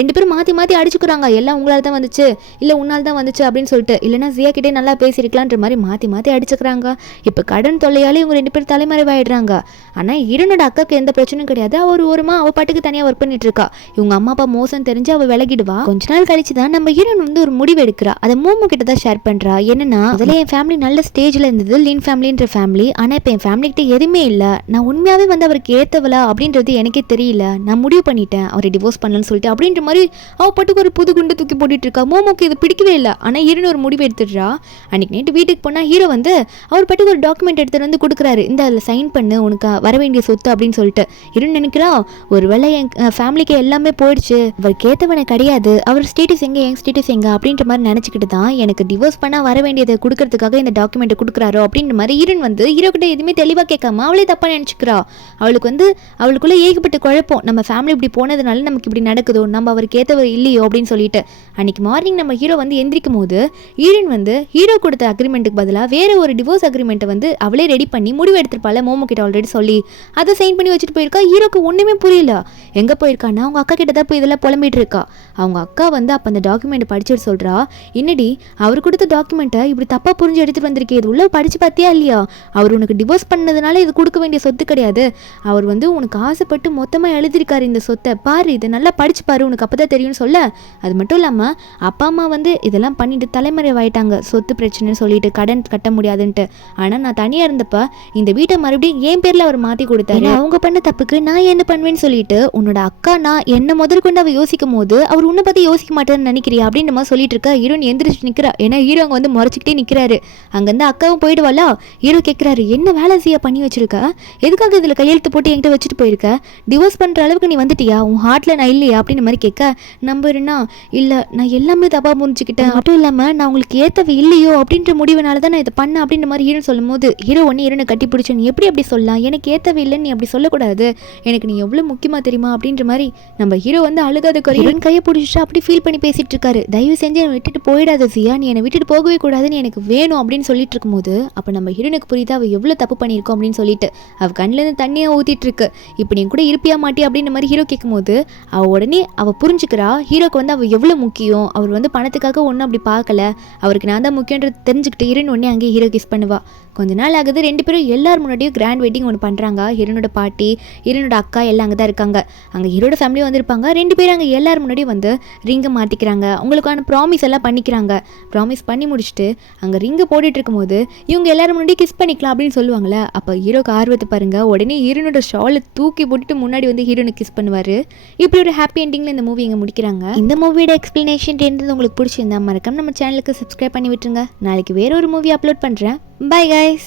2 பேரும் மாற்றி மாற்றி அடிச்சுக்கிறாங்க. எல்லாம் உங்களால் தான் வந்துச்சு, இல்லை உன்னால் தான் வந்துச்சு அப்படின்னு சொல்லிட்டு, இல்லைனா ஜியா கிட்டே நல்லா பேசியிருக்கலான்ற மாதிரி மாற்றி மாற்றி அடிச்சுக்கிறாங்க. இப்போ கடன் தொல்லையாலே இவங்க 2 பேரும் தலைமறைவாயிடுறாங்க. ஆனால் ஹீரோனோட அக்காவுக்கு எந்த பிரச்சனையும் கிடையாது. அவர் ஒருமா அவள் பாட்டுக்கு தனியாக ஒர்க் பண்ணிட்டு இருக்கா. இவங்க அம்மா அப்பா மோசம் தெரிஞ்சு அவள் விலகிடுவா. கொஞ்ச நாள் கழிச்சு தான் நம்ம ஹீரோன் வந்து ஒரு முடிவு எடுக்கிறா. அதை மோமோ கிட்ட தான் ஷேர் பண்ணுறா. என்னன்னா அதில் என் ஃபேமிலி நல்ல ஸ்டேஜில் இருந்தது, லீன் ஃபேமிலின்ற ஃபேமிலி. ஆனால் இப்போ என் ஃபேமிலி கிட்ட எதுவுமே இல்லை, நான் உண்மையாகவே வந்து அவருக்கு ஏற்றவளா அப்படின்றது எனக்கே தெரியல, நான் முடிவு பண்ணிட்டேன் அவரை டிவோர்ஸ் பண்ணலன்னு சொல்லிட்டு அப்படின்ற மாதிரி அவள் பாட்டுக்கு ஒரு புது குண்டு தூக்கி போட்டுட்டு இருக்கா. மோமோக்கு இது பிடிக்கவே இல்லை. ஆனால் ஹீரோன் ஒரு முடிவு எடுத்துடுறா. அன்னைக்கு நைட்டு வீட்டுக்கு போனால் ஹீரோ வந்து அவர் பாட்டுக்கு ஒரு டாக்குமெண்ட் எடுத்துகிட்டு வந்து கொடுக்குறாரு, இந்த அதில் சைன் பண்ணு உனக்கு வர வேண்டிய சொத்து அப்படின்னு சொல்லிட்டு. ஹீரோன் நினைக்கிறா ஒருவேளை என் ஃபேமிலிக்கு எல்லாமே போயிடுச்சு, அவர் கேட்டவனை கிடையாது, அவர் ஸ்டேட்டஸ் எங்கே என் ஸ்டேட்டஸ் எங்கே அப்படின்ற மாதிரி நினச்சிக்கிட்டு தான் எனக்கு டிவோர்ஸ் பண்ணால் வர வேண்டியதை கொடுக்கறதுக்காக இந்த டாக்குமெண்ட்டை கொடுக்குறாரோ அப்படின்ற மாதிரி ஹீரோன் வந்து ஹீரோ கிட்ட எதுவுமே தெளிவாக கேட்காம அவளே தப்பாக நினச்சிக்கிறா. அவளுக்கு வந்து அவளுக்குள்ளே ஏகப்பட்ட குழப்பம், நம்ம ஃபேமிலி இப்படி போனதுனால நமக்கு இப்படி நடக்குதோ, நம்ம அவருக்கு ஏற்றவர் இல்லையோ அப்படின்னு சொல்லிட்டு. அன்னைக்கு மார்னிங் நம்ம ஹீரோ வந்து எந்திரிக்கும் போது ஹீரோன் வந்து ஹீரோ கொடுத்த அக்ரிமெண்ட்டுக்கு பதிலாக வேற ஒரு டிவோர்ஸ் அக்ரிமெண்ட்டை வந்து அவளே ரெடி பண்ணி முடிவு எடுத்திருப்பாள் மோமோ கிட்ட ஆல்ரெடி சொல்லி. அதை சைன் பண்ணி வச்சுட்டு போயிருக்கா. ஹீரோக்கு ஒன்றுமே புரியல. எங்கே போயிருக்கான்னா அவங்க அக்கா கிட்ட தான் போய் இதெல்லாம் புலம்பிட்டு இருக்கா. அவங்க அக்கா வந்து அப்போ அந்த டாக்குமெண்ட் படிச்சுட்டு சொல்கிறா, என்னடி அவர் கொடுத்த டாக்குமெண்ட்டை இப்படி தப்பாக புரிஞ்சு எடுத்துகிட்டு வந்திருக்கே, இது உள்ள படித்து பார்த்தியா இல்லையா, அவர் உனக்கு டிவோர்ஸ் பண்ணதுனால இது கொடுக்க வேண்டிய சொத்து கிடையாது, அவர் வந்து உனக்கு ஆசைப்பட்டு மொத்தமாக எழுதியிருக்காரு இந்த சொத்தை, பாரு இதை நல்லா படிச்சு பாரு உனக்கு அப்போ தான் தெரியும்னு சொல்ல. அது மட்டும் இல்லாமல் அப்பா அம்மா வந்து இதெல்லாம் பண்ணிட்டு தலைமறைவாயிட்டாங்க, சொத்து பிரச்சனைன்னு சொல்லிட்டு கடன் கட்ட முடியாதுன்ட்டு. ஆனால் நான் தனியாக இருந்தப்ப இந்த வீட்டை மறுபடியும் என் பேரில் அவர் மாற்றி கொடுத்தாரு, அவங்க பண்ண தப்புக்கு நான் என்ன பண்ணுவேன்னு சொல்லிட்டு உன்னோட அக்கா நான் என்ன முதற்கொண்டு அவள் யோசிக்கும் போது அவர் உன்னை பற்றி யோசிக்க மாட்டேன்னு நினைக்கிறியா அப்படின்ற மாதிரி சொல்லிட்டு இருக்கா. ஹீரோன் எந்திரிச்சு நிற்கிறா. ஏன்னா ஹீரோ அங்கே வந்து முறைச்சிக்கிட்டே நிற்கிறாரு. அங்கேருந்து அக்காவும் போயிடுவாளா. ஹீரோ கேட்குறாரு, என்ன வேலை செய்ய பண்ணி வச்சிருக்க, எதுக்காக இதில் கையெழுத்து போட்டு என்கிட்ட வச்சுட்டு போயிருக்க, டிவோர்ஸ் பண்ணுற அளவுக்கு நீ வந்துட்டியா, உன் ஹார்ட்டில் நான் இல்லையா அப்படின்ற மாதிரி கேட்க நம்புறேன்னா இல்லை நான் எல்லாமே தப்பாக புரிஞ்சுக்கிட்டேன், மட்டும் இல்லாமல் நான் உங்களுக்கு ஏற்றவை இல்லையோ அப்படின்ற முடிவுனால தான் நான் இதை பண்ணேன் அப்படின்ற மாதிரி ஹீரோ சொல்லும் போது ஹீரோ ஒன்று ஹீரோனை கட்டி பிடிச்சி நீ எப்படி அப்படி சொல்லலாம், எனக்கு ஏற்றவை இல்லைன்னு நீ அப்படி சொல்லக்கூடாது, எனக்கு நீ எவ்வளோ முக்கியமாக தெரியுமா அப்படின்ற மாதிரி நம்ம ஹீரோ வந்து அழுகாத குறையன் கையை பிடிச்சிட்டு அப்படி ஃபீல் பண்ணி பேசிட்டு இருக்காரு. தயவு செஞ்சு என்னை விட்டுட்டு போயிடாத ஜியா, நீ என்னை விட்டுட்டு போகவே கூடாதுன்னு எனக்கு வேணும் அப்படின்னு சொல்லிட்டு இருக்கும்போது அப்போ நம்ம ஹீரோனுக்கு புரியுது அவள் எவ்வளோ தப்பு பண்ணியிருக்கோம் அப்படின்னு சொல்லிட்டு. அவள் கண்ணிலேருந்து தண்ணியாக ஊற்றிட்டு இருக்கு. இப்போ நீ கூட இருப்பியா மாட்டியா அப்படின்ற மாதிரி ஹீரோ கேட்கும்போது அவள் உடனே அவள் புரிஞ்சுக்கிறா ஹீரோக்கு வந்து அவள் எவ்வளோ முக்கியம், அவர் வந்து பணத்துக்காக ஒன்றும் அப்படி பார்க்கல, அவருக்கு நான் தான் முக்கியன்றது தெரிஞ்சுக்கிட்டு ஹீரோன் உடனே அங்கேயே ஹீரோ கிஸ் பண்ணுவா. கொஞ்ச நாள் ஆகுது. 2 பேரும் எல்லாரும் முன்னாடியும் கிராண்ட் வெட்டிங் ஒன்று பண்ணுறாங்க. ஹீரோனோட பாட்டி ஹீரோனோட அக்கா எல்லாம் அங்கே தான் இருக்காங்க. அங்கே ஹீரோட ஃபேமிலியும் வந்திருப்பாங்க. 2 பேரும் அங்கே எல்லாரும் முன்னாடியும் வந்து ரிங்கை மாட்டிக்கிறாங்க. அவங்களுக்கான ப்ராமிஸ் எல்லாம் பண்ணிக்கிறாங்க. ப்ராமிஸ் பண்ணி முடிச்சுட்டு அங்கே ரிங்கை போட்டுட்டு இருக்கும்போது இவங்க எல்லாரும் முன்னாடி கிஸ் பண்ணிக்கலாம் அப்படின்னு சொல்லுவாங்களே. அப்போ ஹீரோக்கு ஆர்வத்தை பாருங்க. உடனே ஹீரோனோட ஷாலை தூக்கி போட்டுட்டு முன்னாடி வந்து ஹீரோனுக்கு கிஸ் பண்ணுவார். இப்படி ஒரு ஹாப்பி எண்டிங்கில் இந்த மூவி இங்கே முடிக்கிறாங்க. இந்த மூவியோட எக்ஸ்பிளனேஷன் இருந்தது உங்களுக்கு பிடிச்சிருந்தா மறக்காம நம்ம சேனலுக்கு சப்ஸ்கிரைப் பண்ணி விட்டுருங்க. நாளைக்கு வேற ஒரு மூவி அப்லோட் பண்ணுறேன். Bye guys.